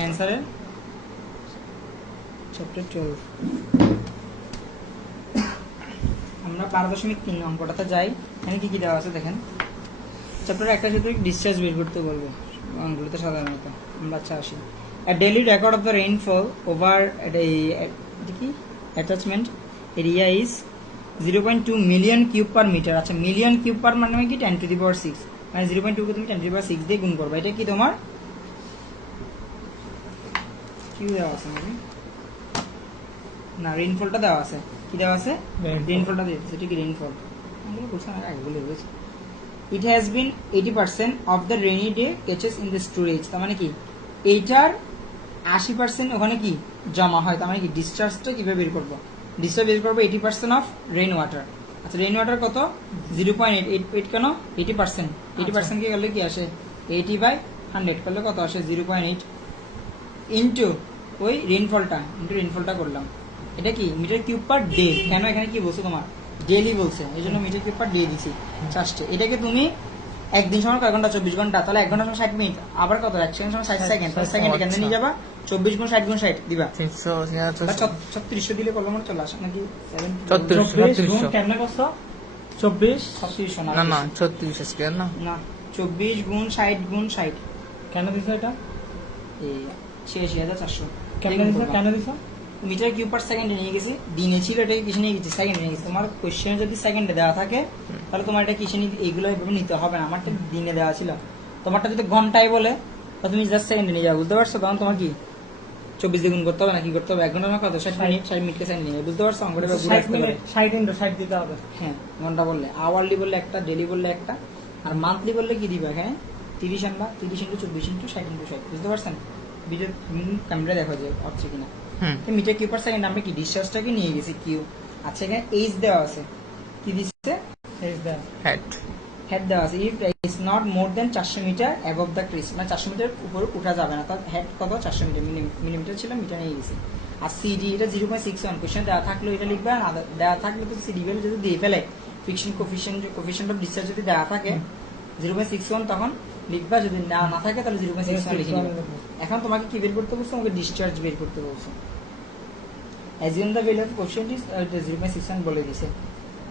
অ্যান্সারের chapter 12 আমরা 12.3 অঙ্কটাতে যাই। এখানে কি কি দেওয়া আছে দেখেন। চ্যাপ্টারে একটা শুধু ডিসচার্জ বের করতে বলবো অঙ্কগুলোতে সাধারণত। আমরা আচ্ছা আসি। A daily record of the rainfall over কি attachment area is 0.2 million cube per metre. আচ্ছা মিলিয়ন কিউব পার মানে কি 10 টু দি পাওয়ার 6 মানে 0.2 কে তুমি 10 টু দি পাওয়ার 6 দিয়ে গুণ করবে। এটা কি তোমার কি দেওয়া আছে মানে না রেইনফলটা দেওয়া আছে। কি দেওয়া আছে? রেইনফলটা দিয়ে দিয়েছে। ঠিক রেইনফল এগুলো কোশ্চেন আগে বলে দিয়েছে। It has been 80% of the rainy day catches in the storage। তার মানে কি এইটার 80% ওখানে কি জমা হয়। তার মানে কি ডিসচার্জটা কিভাবে বের করবো? ডিসচার্জ বের করবো 80% অফ রেইন ওয়াটার। আচ্ছা রেইন ওয়াটার কত? 0.8 কেন 80%? 80% কে গেলে কি আসে 80/100 করলে কত আসে 0.8 ইন্টু ওই রেইনফলটা করলাম। এটা কি মিটার কিউব পার ডে। কেন এখানে কি বলছো তোমার ডেইলি বলছে, এই জন্য মিটার কিউব পার ডে দিছি চারটে। এটাকে তুমি একদিন সময় কয় ঘন্টা? 24 ঘন্টা। তাহলে 1 ঘন্টা সময় 60 মিনিট। আবার কত? 1 সেকেন্ড সময় 60 সেকেন্ড। 5 সেকেন্ড এখানে নিয়ে যাবা 24 গুণ 60 গুণ 60 দিবা 3600 দিলে কত মনে চলে আসে নাকি 3600 কেমনে করছো? 24 3600 না না 36 স্কয়ার না না 24 গুণ 60 গুণ 60 কেন দিছো এটা? এই 86400 কেমনে দিছো? কেন দিছো? মিটার কিউব পার সেকেন্ডে নিয়ে গেছি। দিনে ছিল এটাকে কিসে নিয়ে গেছি? সেকেন্ডে নিয়ে গেছি। তোমার কোশ্চেনে যদি সেকেন্ডে দেওয়া থাকে তাহলে তোমার এটা কিসে নিয়ে এইগুলো এভাবে নিতে হবে না। আমারটা দিনে দেওয়া ছিল। তোমারটা যদি ঘন্টায় বলে তো তুমি জাস্ট সেকেন্ডে নিয়ে যাও। বুঝতে পারছো? তখন তোমার কি 24 দিয়ে গুণ করতে হবে না কি করতে হবে? 1 ঘন্টা না কত 60 মিনিট 60 মিনিটকে সেকেন্ড নিয়ে বুঝতে পারছো? অঙ্কটা 60 মিনিট 60 ইনটু 60 দিতে হবে। হ্যাঁ ঘন্টা বললে, আওয়ারলি বললে একটা, ডেলি বললে একটা, আর মান্থলি বললে কি দিবে এখানে 30 আনবা 30 ইন্টু 24 ইন্টু 60 ইন্টু 60 বুঝতে পারছেন? ভিডিও ক্যামেরা দেখো যে হচ্ছে কিনা। মিটার কিউব পার সেকেন্ড আমরা কি ডিসচার্জটাকে নিয়ে গেছি কিউ। আচ্ছা এখানে এইচ দেওয়া আছে। কি দিচ্ছে? এই দা হেড দেওয়া আছে। If is not more than 400 metre above the crest, মানে 400 মিটার উপরে উঠা যাবে না। তার হেড কত? 400 মিটার মিলিমিটার ছিল, মিটার নিয়ে গেছি। আর সিডি এটা 0.61 কোশ্চেন দেওয়া থাকলে এটা লিখবে, আর দেওয়া থাকলে তো সিডি ভ্যালু যদি দিয়ে ফেলে ফ্রিকশন কোফিশিয়েন্ট অফ ডিসচার্জ যদি দেওয়া থাকে 0.61 তখন লিখবা, যদি না থাকে তাহলে 0.61 লিখে নিবে। এখন তোমাকে কি বের করতে বলছো? আমাকে ডিসচার্জ বের করতে বলছো। Assume the value of quotient is 0.61 বলে দিছে।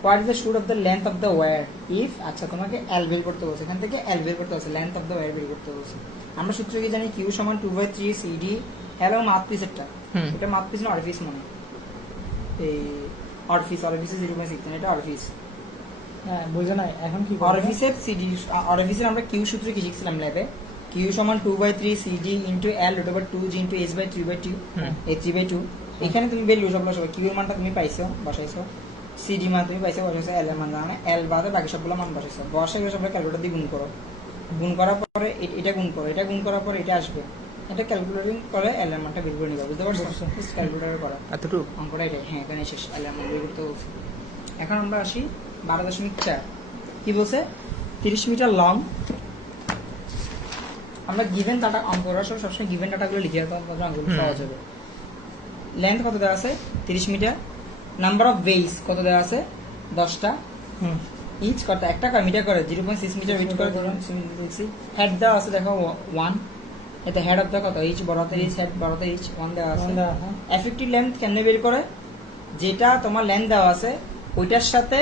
What is the shoot of the length of the wire if আচ্ছা তোমাকে L বের করতে বলছে। এখান থেকে L বের করতে বলছে, length of the wire বের করতে বলছে। আমরা সূত্র কি জানি? Q সমান 2/3 CD L এবং মাউথপিস এটা মাউথপিস না অরিফিস মনে এই অরিফিস 0.61 এটা অরিফিস। হ্যাঁ বুঝো না এখন কি অরিফিসের সিডি অরিফিসের আমরা কিউ সূত্র কি শিখছিলাম ল্যাবে? কিউ সমান 2/3 সিডি ইনটু এল / 2 ইনটু h/3/2 এই 3/2। এখানে তুমি ভ্যালু সবগুলো কিউ এর মানটা তুমি পাইছো বসাইছো, সিডি মান তুমি পাইছো বসাইছো, এল এর মান জানা এল বাদে বাকি সবগুলো মান বসাইছো। বসাই সবগুলো ক্যালকুলেটর দিয়ে গুণ করো। গুণ করার পরে এটা গুণ করো, এটা গুণ করার পরে এটা আসবে। এটা ক্যালকুলেটিং করে এল এর মানটা বের করে নিবা। বুঝতে পারছো? ক্যালকুলেটরে করা এতটুকু অঙ্কটা এটাই। হ্যাঁ এখানে শেষ। এল এর মান বের করতে বলছি। এখন আমরা আসি 12.4 কি বলছে? 30 মিটার লং। আমরা গিভেন ডাটা অঙ্ক করার সময় সবসময় গিভেন ডাটাগুলো লিখে রাখতে হবে, অঙ্কগুলো সহজ হবে। লেন্থ কত দেওয়া আছে? 30 মিটার। নাম্বার অফ ওয়েস কত দেওয়া আছে? 10টা। ইচ কত? একটা মিটার করে 0.6 মিটার উইথ করে দেখছি। হেড দেওয়া আছে দেখো 1। এতে হেড অফ দা কত? ইচ বড়তে ইচ, হেড বড়তে ইচ 1 দেওয়া আছে। এফেক্টিভ লেন্থ কেমনে বের করে? যেটা তোমার লেন্থ দেওয়া আছে ওইটার সাথে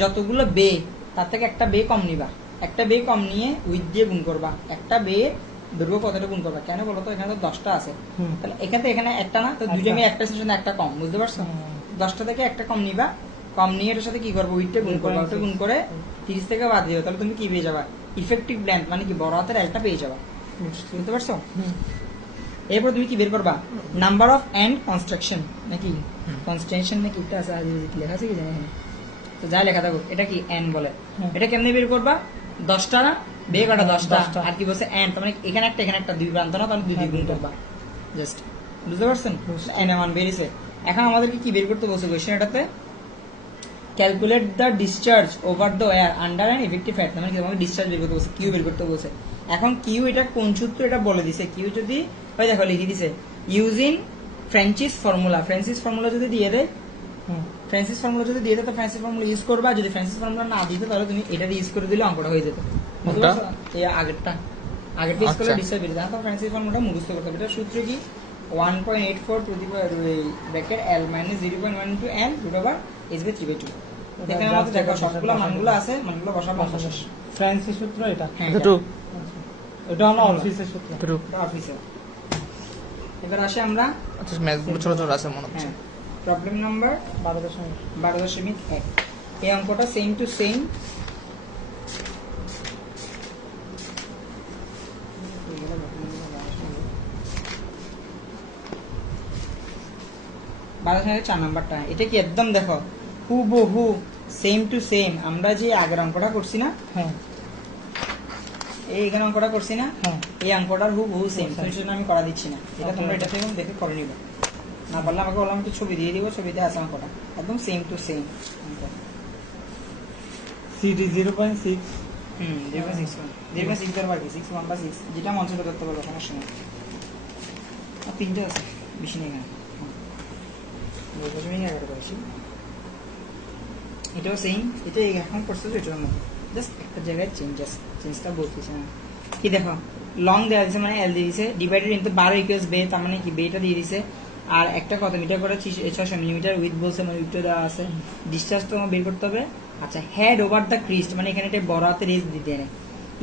যতগুলো বে তার থেকে একটা বে কম নিবা। একটা বে কম নিয়ে উইথ দিয়ে গুণ করবা। একটা বে দৈর্ঘ্য কতটা গুণ করবা। কেন বলো তো? এখানে তো 10টা আছে, তাহলে এখানে একটা না, তো দুইটা মিলে একটা সেশন একটা কম। বুঝতে পারছো? 10টা থেকে একটা কম নিবা। কম নিয়ে এটার সাথে কি করবো? উইথটা গুণ করবা। ওইটা গুণ করে 30 থেকে বাদ দিও, তাহলে তুমি কি পেয়ে যাবা? ইফেক্টিভ লেন্থ মানে কি বড় হাতের এলটা পেয়ে যাবা। বুঝতে পারছো? এরপর তুমি কি বের করবা? নাম্বার অফ এন্ড কনস্ট্রাকশন নাকি কনস্ট্রাকশন নাকি এটা আছে লেখা আছে কি জানি না, তো যা লেখা থাকুক এটা কি এন বলে। এটা কেমনে বের করবা? 10টা না বে কাটা 10টা, আর কি বলছে এন, মানে এখানে একটা দুই প্রান্ত না, তাহলে দুই গুণ করবা জাস্ট। বুঝতে পারছেন? এন এ মান বেরিয়েছে। এখন আমাদেরকে কি বের করতে বলছে কোশ্চেন এটাতে? Calculate the discharge over the air under an effective fat, মানে কি তোমাকে ডিসচার্জ বের করতে বলছে, কিউ বের করতে বলছে। এখন কিউ এটা কোন সূত্র এটা বলে দিছে। কিউ যদি ওই দেখো লিখে দিছে ইউজিং ফ্রেঞ্চিস ফর্মুলা। ফ্রেঞ্চিস ফর্মুলা যদি দিয়ে দেয় তো ফ্রেঞ্চিস ফর্মুলা ইউজ করবা। যদি ফ্রেঞ্চিস ফর্মুলা না দিতে তাহলে তুমি এটা ইউজ করে দিলে অঙ্কটা হয়ে যেত। এই আগেরটা আগে টেস্ট করলে আচ্ছা। ডিসচার্জ বেরিয়ে যায়। তো ফ্রান্সিস ফর্মুলাটা মুখস্থ করতে হবে। এটা সূত্র কি 1.84 to the power bracket l minus 0.12 n root over h by 3/2। এখানে আমাদের দেখো সবগুলো মানগুলো আছে, মানগুলো বসাবো আমরা শেষ। ফ্রান্সিস সূত্র এটা। হ্যাঁ এতটুকু এটা হলো অফিসের সূত্র। এতটুকু এটা অফিসে। এবার আসে আমরা আচ্ছা ম্যাথগুলো ছোট ছোট আছে মনে হচ্ছে হ্যাঁ প্রবলেম নাম্বার 12.1। এই অঙ্কটা সেম টু সেম। চার নাম্বারটা এটা কি একদম দেখো হুবহু সেম টু সেম আমরা যে আগের অঙ্কটা করছি না, হ্যাঁ এই এখানে অঙ্কটা করছি না, হ্যাঁ এই অঙ্কটার হুবহু সেম। আচ্ছা। তুমি সেটা আমি করা দিচ্ছি না, এটা Okay, তোমরা okay. এটা থেকে দেখে করে নিবে। না পারলে আমাকে বললাম একটু ছবি দিয়ে দিব, ছবিতে আছে অঙ্কটা একদম সেম টু সেম। সিডি 0.6 হুম 0.6 ধরবা কি 6 1 বা 6 যেটা মন চায় ধরতে পারবো, সমস্যা নেই। আর তিনটা আছে বেশি নেই এখানে। এটাও সেম, এটা এখন করছে তো এটার মতো জাস্ট একটা জায়গায় চেঞ্জটা বলতেছে না। কি দেখো লং দেওয়া দিয়েছে মানে এল দিয়ে দিয়েছে, ডিভাইডেড ইনটু 12 ইকুয়ালস বে, তার মানে কি বেটা দিয়ে দিয়েছে। আর একটা কত মিটার করে 600 মিলিমিটার উইথ বলছে, মানে উইথটা দেওয়া আছে। ডিসচার্জ তোমার বের করতে হবে। আচ্ছা হেড ওভার দ্য ক্রিস্ট, মানে এখানে এটা বড় হাতে রেস দিতে নেই।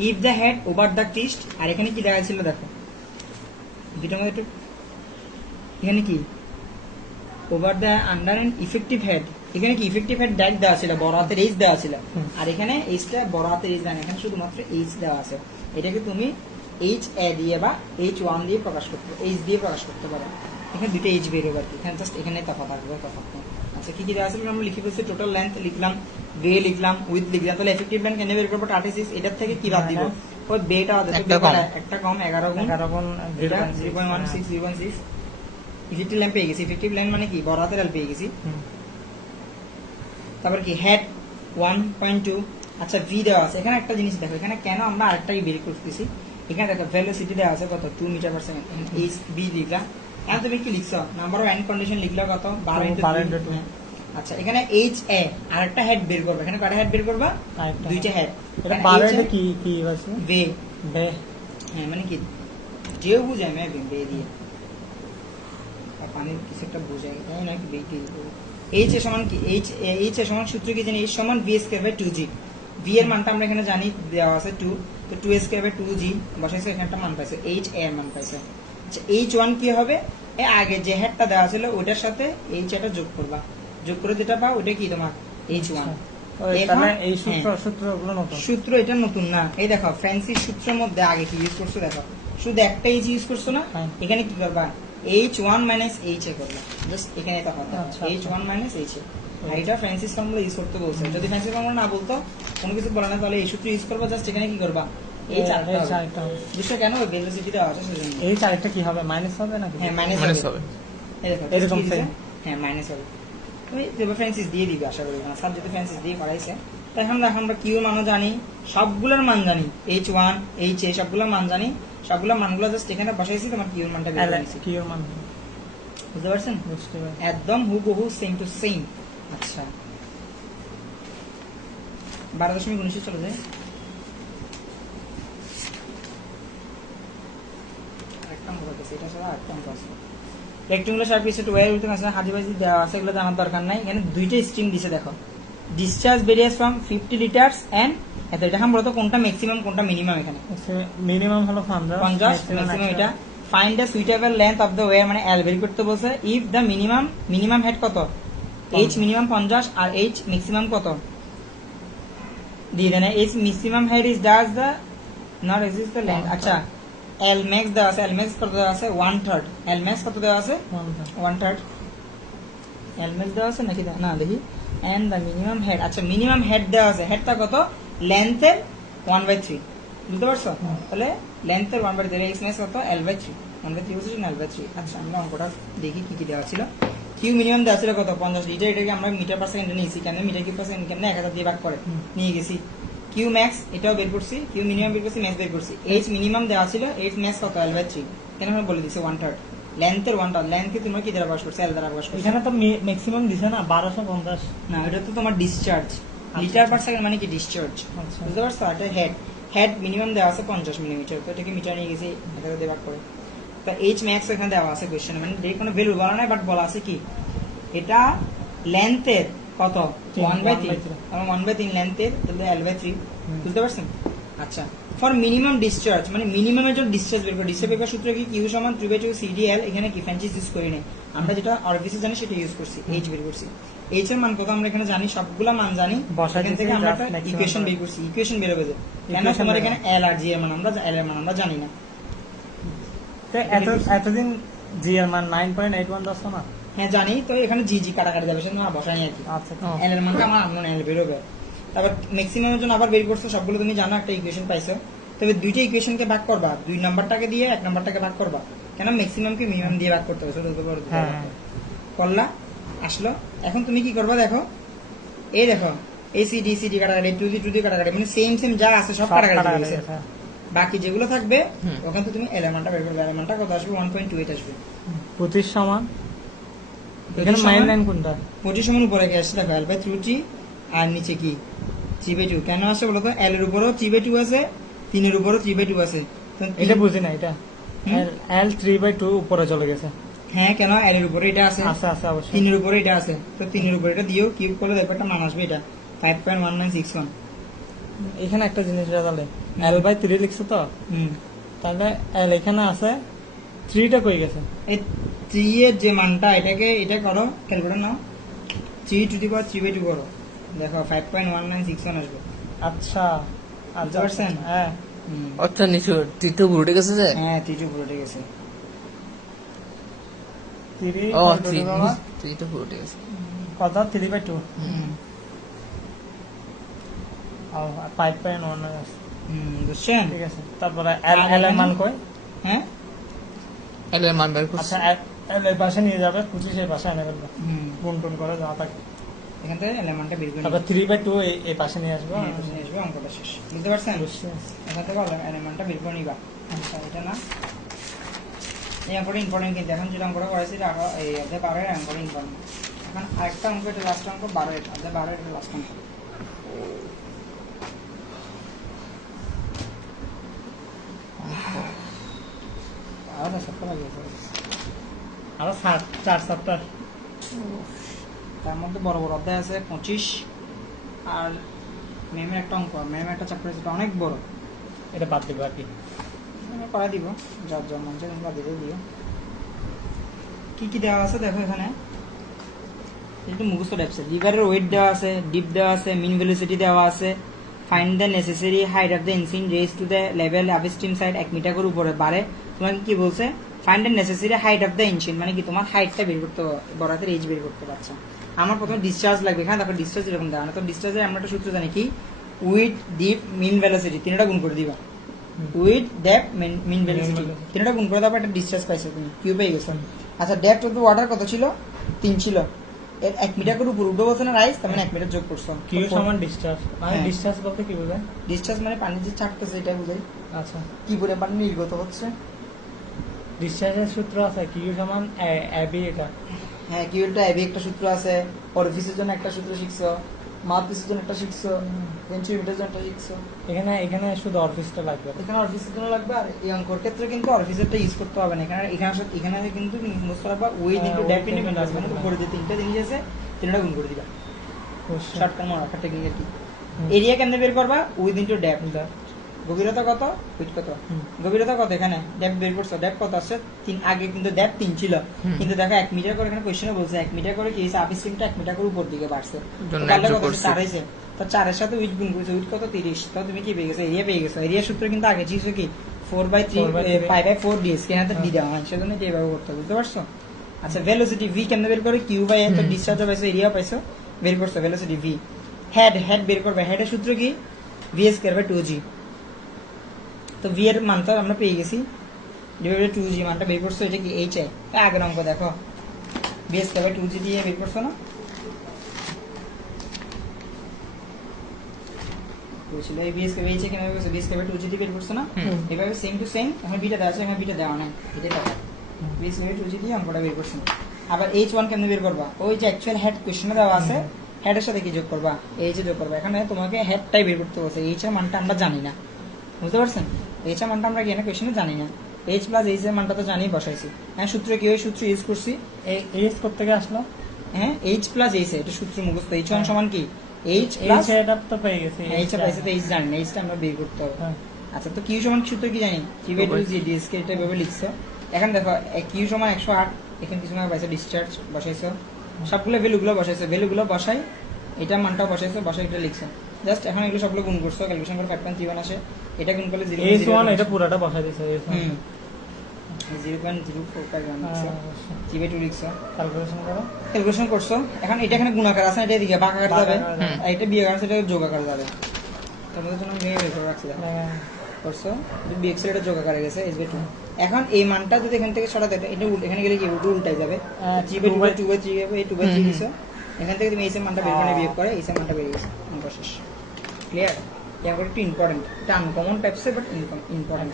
If the head over the crest, আর এখানে কি দেওয়া ছিল দেখো দুটোর মধ্যে একটু, এখানে কি over the under end effective head, এখানে কি ইফেক্টিভ হেড ডাইরেক্ট দেওয়া ছিল, বড় হাতের এইচ দেওয়া ছিল। আর এখানে এইচটা বড় হাতের এইচ দেয় না, এখানে শুধুমাত্র এইচ দেওয়া আছে। এটাকে তুমি এইচ এ দিয়ে বা H1 দিয়ে প্রকাশ করতে, এইচ দিয়ে প্রকাশ করতে পারো। এখানে দুটো এইচ বেরোবে আর কি, এখানে জাস্ট এখানে তফাৎ থাকবে, তফাৎ নেই। আচ্ছা কি কি দেওয়া ছিল আমরা লিখে ফেলছি, টোটাল লেন্থ লিখলাম, বে লিখলাম, উইথ লিখলাম। তাহলে এফেক্টিভ লেন্থ কেন বের করবো 36, এটার থেকে কি বাদ দিব, ওই বেটা একটা কম 11 গুণ 0.16 0.6। ইফেক্টিভ লেন্থ পেয়ে গেছি, ইফেক্টিভ লেন্থ মানে কি বড় হাতের এল পেয়ে গেছি। তারপর কি হেড 1.2। আচ্ছা ভি দেওয়া আছে। এখানে একটা জিনিস দেখো, এখানে কেন আমরা আরেকটা বের করতেছি, এখানে দেখো ভেলোসিটি দেওয়া আছে কত 2 metre per second, H B লিখলাম। এখন তুমি কি লিখছো, নাম্বার অফ এন্ড কন্ডিশন লিখলো কত 12 into 2। আচ্ছা এখানে এইচ এ আরেকটা হেড বের করবে, এখানে কয়টা হেড বের করবা, দুইটা হেড। এটা 12 কি কি আছে বে, বে হ্যাঁ মানে কি যেও বুঝায় মে বে দিয়ে আর পানির কিছু একটা বোঝায়, তাই না কি বে কি এইচ এর সমান কি, এইচ এর সমান সূত্র কি জানি, এইচ সমান V square by 2g। V এর মানটা আমরা এখানে জানি দেওয়া আছে 2, তো 2 স্কয়ার বাই 2g বসাইছে, এখানে একটা মান পাইছে, এইচ এ এর মান পাইছে। আচ্ছা H1 কি হবে, এ আগে যে হেডটা দেওয়া ছিল ওটার সাথে এইচ এটা যোগ করবা, যোগ করে যেটা পাও ওটা কি তোমার H1। তাহলে এই সূত্রগুলো নতুন সূত্র এটা নতুন না। এই দেখো ফ্রান্সিস সূত্রের মধ্যে আগে কি ইউজ করছো দেখো, শুধু একটা এইচ ইউজ করছো না, হ্যাঁ। এখানে কি করবা H1 মাইনাস এইচ এ করবা, জাস্ট এখানে তফাৎ আচ্ছা, H1 মাইনাস এইচ এ। আর এটা ফ্রান্সিস ফর্মুলা ইউজ করতে বলছে, যদি ফ্রান্সিস ফর্মুলা না বলতো কোনো কিছু বলে না, তাহলে এই সূত্র ইউজ করবা, জাস্ট এখানে কি করবা এই চারটা দুটো কেন ভেলোসিটি দেওয়া আছে সেজন্য। এই চারটা কি হবে, মাইনাস হবে নাকি? হ্যাঁ মাইনাস মাইনাস হবে, হবে এই দেখো এরকম কি দিছে? same। হ্যাঁ মাইনাস হবে। তুমি দেবে ফ্রান্সিস দিয়ে দিবে আশা করি, না স্যার যদি ফ্রান্সিস দিয়ে করাইছে। তো এখন দেখো আমরা কিউ এর মানও জানি, সবগুলোর মান জানি, H1 H এ সবগুলোর মান জানি, সবগুলোর মানগুলো জাস্ট এখানে বসাইছি, তোমার কিউ এর মানটা বের করে নিছি। কি এর মান বুঝতে পারছেন, বুঝতে পারছি। একদম হুবহু সেম টু সেম। আচ্ছা 12.19 চলে যায়। একটা অঙ্ক আছে, এটা ছাড়া একটা অঙ্ক আছে। রেক্টেঙ্গুলার শার্প পিসে টু ওয়্যার উইথ কনস্ট্যান্ট হাজিবাজি দেওয়া আছে, এগুলো জানার দরকার নাই। এখানে দুইটা স্ট্রিং দিছে দেখো, discharge various from 50 litres and এত। এটা আমরা তো কোনটা ম্যাক্সিমাম কোনটা মিনিমাম, এখানে মিনিমাম হলো 50 ম্যাক্সিমাম এটা। Find the suitable length of the wire, মানে এল বের করতে বলছে। ইফ দ্য মিনিমাম হেড কত, এইচ মিনিমাম 50 আর এইচ ম্যাক্সিমাম কত দিয়ে দেন। H maximum head is does the not exist the length. আচ্ছা এল ম্যাক্স দেওয়া আছে, এল ম্যাক্স কত দেওয়া আছে 1/3, এল ম্যাক্স কত দেওয়া আছে 1/3, এল ম্যাক্স দেওয়া আছে নাকি না দেখি। এন্ড দ্য মিনিমাম হেড, আচ্ছা মিনিমাম হেড দেওয়া আছে, হেডটা কত লেন্থের 1/3, বুঝতে পারছো? তাহলে লেন্থের 1/3, এক্স ম্যাক্স কত L/3, 1/3 বলছি না L/3। আচ্ছা আমরা অঙ্কটা দেখি কি কি দেওয়া ছিল। কিউ মিনিমাম দেওয়া ছিল কত 50 লিটার, এটাকে আমরা মিটার পার সেকেন্ডে নিয়েছি, কেন মিটার কিউব পার সেকেন্ড কেন 1000 দিয়ে ভাগ করে নিয়ে গেছি। কিউ ম্যাক্স এটাও বের করছি, কিউ মিনিমাম বের করছি, ম্যাক্স বের করছি। এইচ মিনিমাম দেওয়া ছিল, এইচ ম্যাক্স কত L/3, কেন আমরা বলে দিছি 1/3। লেন্থের 1/3, লেন্থকে তোমরা কি দ্বারা প্রকাশ করছো, এল দ্বারা প্রকাশ করছো। এখানে তো ম্যাক্সিমাম দিছে না 1250। না এটা তো তোমার ডিসচার্জ, লিটার পার সেকেন্ড মানে কি ডিসচার্জ, আচ্ছা। বুঝতে পারছো? এটা হেড, হেড মিনিমাম দেওয়া আছে 50 মিলিমিটার, তো এটাকে মিটার নিয়ে গেছি এটাকে দিয়ে ভাগ করে। তা এইচ ম্যাক্স এখানে দেওয়া আছে কোয়েশ্চেনে, মানে যে কোনো ভ্যালু বলা নাই, বাট বলা আছে কি এটা লেন্থের কত 1/3, এবং 1/3 লেন্থের, তাহলে L/3, বুঝতে পারছেন? আচ্ছা, ফর মিনিমাম ডিসচার্জ, মানে মিনিমামের জন্য ডিসচার্জ বের করে, ডিসচার্জ বের করার সূত্র কি কিউ সমান 3/2 CDL, এখানে কি ফ্যান্সিস ইউজ করি নাই, আমরা যেটা অরিফিসে জানি সেটা ইউজ করছি, এইচ বের করছি। এইচ এর মান কত আমরা এখানে জানি, সবগুলা মান জানি, বসাই এখান দিছি, থেকে আমরা just একটা maximum ইকুয়েশন করে। বের করছি, ইকুয়েশন বের হবে যে কেন Equation তোমার বের এখানে L আর G এর মান আমরা জানি না। তো এতদিন জি এর মান 9.81 দশ না? হ্যাঁ জানি, তো এখানে জি জি কাটাকাটি যাবে, সেজন্য আর বসাই আর কি। আচ্ছা ও। এল এর মানটা আমার আননোন এল বেরোবে। তারপর ম্যাক্সিমামের জন্য আবার বের করছো, সবগুলো তুমি জানো, একটা ইকুয়েশন পাইছো, তবে দুইটা ইকুয়েশনকে ভাগ করবা, 2 নাম্বারটাকে দিয়ে 1 নাম্বারটাকে ভাগ করবা, কেন ম্যাক্সিমামকে মিনিমাম দিয়ে ভাগ করতে হবে, ছোট ছোট বড় ছোট হ্যাঁ। করলা, আসলো। এখন তুমি কি করবা দেখো, এই দেখো এসি কাটাকাটি, টু দি কাটাকাটি, মানে সেম যা আছে সব কাটাকাটি হয়ে গেছে। বাকি যেগুলো থাকবে হুম। ওখান থেকে তুমি এল এর মানটা বের করবে, এল এর মানটা কত আসবে 1.28 আসবে। 25 সমান, এখানে সমান- মাইন লাইন কোনটা? 25 সমান উপরে গিয়ে আসছে, দেখো L/3T আর নিচে কি 3/2, কেন আছে বলতো, L এর উপরও 3/2 আছে, 3 এর উপরও 3/2 আছে, তো এটা বুঝি না, এটা হুম? L 3/2 উপরে চলে গেছে। হ্যাঁ, কেন L এর উপরে এটা আছে, আছে আছে অবশ্যই। 3 এর উপরে এটা আছে, তো 3 এর উপরে এটা দিও, কিউব করলে দেখো একটা মান আসবে, এটা 5.1961। এখানে একটা জিনিস তাহলে L/3 লিখছো তো, তাহলে L এখানে আছে, 3টা কই গেছে? এই 3 এর যে মানটা, এটাকে এটা করো, ক্যালকুলেটর নাও, 3 টু দি পাওয়ার 3/2 করো, দেখো 5.1961 আসবে। আচ্ছা বুঝতে পারছেন? হ্যাঁ। আচ্ছা নিচু তৃতীয় উঠে গেছে যে, হ্যাঁ 3 পুরো উঠে গেছে। 3 ও to the power তৃতীয় উঠে গেছে। কত? 3/2 ও 5.1 আছে। বুঝছেন? ঠিক আছে, তারপরে আর L এর মান এখানে? কই? হ্যাঁ L এর মান বের করছি। আচ্ছা L এর পাশে নিয়ে যাবে, 25 এর পাশে এনে ফেলবে, গুণ টুন করে যা থাকে। এখান থেকে এলিমেন্টটা বের করে তারপর 3/2 এই পাশে নিয়ে আসবো। নিয়ে এসে আসবে, অঙ্কটা শেষ। বুঝতে পারছেন? অবশ্যই। এখান থেকে এলিমেন্টটা বের করে নিবা। আচ্ছা, এটা না, এই অঙ্কটা ইম্পর্টেন্ট, কিন্তু এখন যেটা অঙ্কটা করেছি এটা এই অধ্যায় 12 এর অঙ্কটা ইম্পর্টেন্ট। এখন আরেকটা অঙ্ক, এটা লাস্ট অঙ্ক, 12 এর অধ্যায় 12 এর লাস্ট অঙ্ক। আলাদা সপ্তাহ লাগে আরো 4 সপ্তাহ। তার মধ্যে বড় বড় অধ্যায় আছে 25, আর ম্যামের একটা অঙ্ক, ম্যামের একটা চ্যাপ্টার আছে, অনেক বড়, এটা বাদ দিব আর কি। আমি করা দিব, যার যার মন চাই তোমরা দিতে দিও। কি কি দেওয়া আছে দেখো এখানে, একটু মুখস্থ টাইপসের। রিভারের ওয়েট দেওয়া আছে, ডিপ দেওয়া আছে, মিন ভেলোসিটি দেওয়া আছে, find the necessary height of the ইনসিন raise to the level of stream side 1 metre করে উপরে বাড়ে। তোমাকে কি বলছে, find the necessary height of the ইনসিন, মানে কি তোমার হাইটটা বের করতে, বড় হাতের এইচ বের করতে পারছো। আমার প্রথমে ডিসচার্জ লাগবে, এখানে দেখো ডিসচার্জ এরকম দেওয়া না, তো ডিসচার্জের আমরা একটা সূত্র জানি কি, উইথ ডিপ মিন ভেলোসিটি, তিনটা গুণ করে দিবা, উইথ ডেপ মিন ভেলোসিটি, তিনটা গুণ করে দেওয়ার পর একটা ডিসচার্জ পাইছো তুমি, কিউ পেয়ে গেছো। আচ্ছা, ডেপথ অফ দ্য ওয়াটার কত ছিল, 3 ছিল, এর 1 মিটার করে উপর উঠে বলছে না রাইস, তার মানে 1 মিটার যোগ করছো। কিউ সমান ডিসচার্জ, মানে হ্যাঁ। ডিসচার্জ বলতে কি বোঝায়? ডিসচার্জ মানে পানি যে ছাড়তেছে, এটা বুঝাই, আচ্ছা, কি পরিমাণ পানি নির্গত হচ্ছে। ডিসচার্জের সূত্র আছে, কিউ সমান এবি, এটা হ্যাঁ, কিউটা এবি একটা সূত্র আছে, অরিফিসের জন্য একটা সূত্র শিখছো, মাউথপিসের জন্য একটা শিখছো, ভেন্ট্রিকুলারের জন্য একটা শিখছো। এখানে শুধু অফিসটা লাগবে। এখানে অরিফিসের জন্য লাগবে, আর এই অঙ্কর ক্ষেত্রে কিন্তু অরিফিসেরটা ইউজ করতে হবে না। এখানে কিন্তু মুখস্থ রাখবা, with into depth into mean velocity, মানে উপরে যে তিনটা জিনিস আছে তিনটা গুণ করে দিবা। শর্টকাট মনে রাখার টেকনিক আর কি। এরিয়া কেমনে বের করবা, উইথ ইনটু ডেপ, গভীরতা কত, উইথ কত। গভীরতা কত, এখানে ডেপ বের করছো, ডেপ কত আসছে 3, আগে কিন্তু ডেপ 3 ছিল, কিন্তু দেখো 1 মিটার করে, এখানে কোশ্চেনে বলছে 1 মিটার করে কি হইছে, আপস্ট্রিমটা 1 মিটার করে উপর দিকে বাড়ছে, জন্য তাহলে যোগ কত করছি। 4 হইছে, তো 4 এর সাথে উইথ গুণ করেছে, উইথ কত 30, তো তুমি কি পেয়ে গেছো, এরিয়া পেয়ে গেছো। এরিয়া সূত্র কিন্তু আগে ছিল কি 4/3 5/4 ডিএস, কেন তো ডি দেওয়া হয়, সেজন্য কি এভাবে করতে, বুঝতে পারছো? আচ্ছা, ভেলোসিটি ভি কেমনে বের করে, কিউ বাই এ, তো ডিসচার্জ পাইছো, এরিয়া পাইছো, বের করছো ভেলোসিটি ভি। হেড বের করবে, হেডের সূত্র কি ভি স্কয়ার বাই 2g, তো ভি এর মানটা আমরা পেয়ে গেছি, ডিভাইডেড 2g মানটা বের করছো, এটা কি এইচ আই। আগের অঙ্ক দেখো, ভি স্কয়ার বাই 2g দিয়ে বের করছো না, বলছিল এই ভি স্কয়ার এইচ কেন বের করছো, ভি স্কয়ার বাই 2g দিয়ে বের করছো না, এভাবে সেম টু সেম। এখন বিটা দেওয়া আছে, এখানে বিটা দেওয়া নাই, এটা দেখো ভি স্কয়ার বাই 2g দিয়ে অঙ্কটা বের করছো। আবার h1 কেমনে বের করবা, ওই যে অ্যাকচুয়াল হেড কোশ্চেনে দেওয়া আছে, হেডের সাথে কি যোগ করবা, এইচ এ যোগ করবা। এখানে তোমাকে হেডটাই বের করতে বলছে, এইচ এর মানটা আমরা জানি না, বুঝতে পারছেন? এইচ এর মানটা আমরা এখানে কোশ্চেনে জানি না, এইচ প্লাস এইচ এর মানটা তো জানি, বসাইছি। হ্যাঁ, সূত্র কি হয়, সূত্র ইউজ করছি। এইচ কোত্থেকে আসলো? হ্যাঁ, এইচ প্লাস এইচ, এটা সূত্র মুখস্থ। এইচ ওয়ান সমান কি, এইচ এইচ প্লাস এটা তো পেয়ে গেছি, এইচ পাইছে, তো এইচ জানি না, এইচটা আমরা বের করতে হবে। হ্যাঁ। আচ্ছা, তো কিউ সমান সূত্র কি জানি, Q by two G DSK, এটা এভাবে লিখছো। এখন দেখো কিউ সমান 108, এখানে কিছু না পাইছো, ডিসচার্জ বসাইছো, সবগুলো ভ্যালুগুলো বসাইছো, ভ্যালুগুলো বসাই, এটা মানটাও বসাইছো, বসাই এটা লিখছো। জাস্ট এখন এগুলো সবগুলো গুণ করছো, ক্যালকুলেশন করে 5.31 আসে, এটা গুণ করলে 0.0 এইচ ওয়ান এটা পুরাটা বসাই দিছে, এইচ ওয়ান 0.045 লিখছো, জি বাই টু লিখছো, ক্যালকুলেশন করো। ক্যালকুলেশন করছো। এখন এটা এখানে গুণাকার আছে, এটা এদিকে ভাগাকার যাবে, হুম। আর এটা বিয়োগাকার আছে, এটা যোগাকার যাবে। তোমাদের জন্য আমি বের করে রাখছি, দেখো করছো, বিএক্স এটা যোগ আকারে গেছে এইচ বাই টু। এখন এই মানটা যদি এখান থেকে সরাতে, এটা এখানে গেলে কি উল্টাই যাবে, G by two by two by three হবে, এই টু বাই থ্রি দিছো, এখান থেকে তুমি এইচ এর মানটা বের করে বিয়োগ করে এইচ এর মানটা বেরিয়ে গেছে, অঙ্ক শেষ। ক্লিয়ার? এটা একটু ইম্পর্টেন্ট, এটা আনকমন টাইপসে বাট ইম্পর্টেন্ট।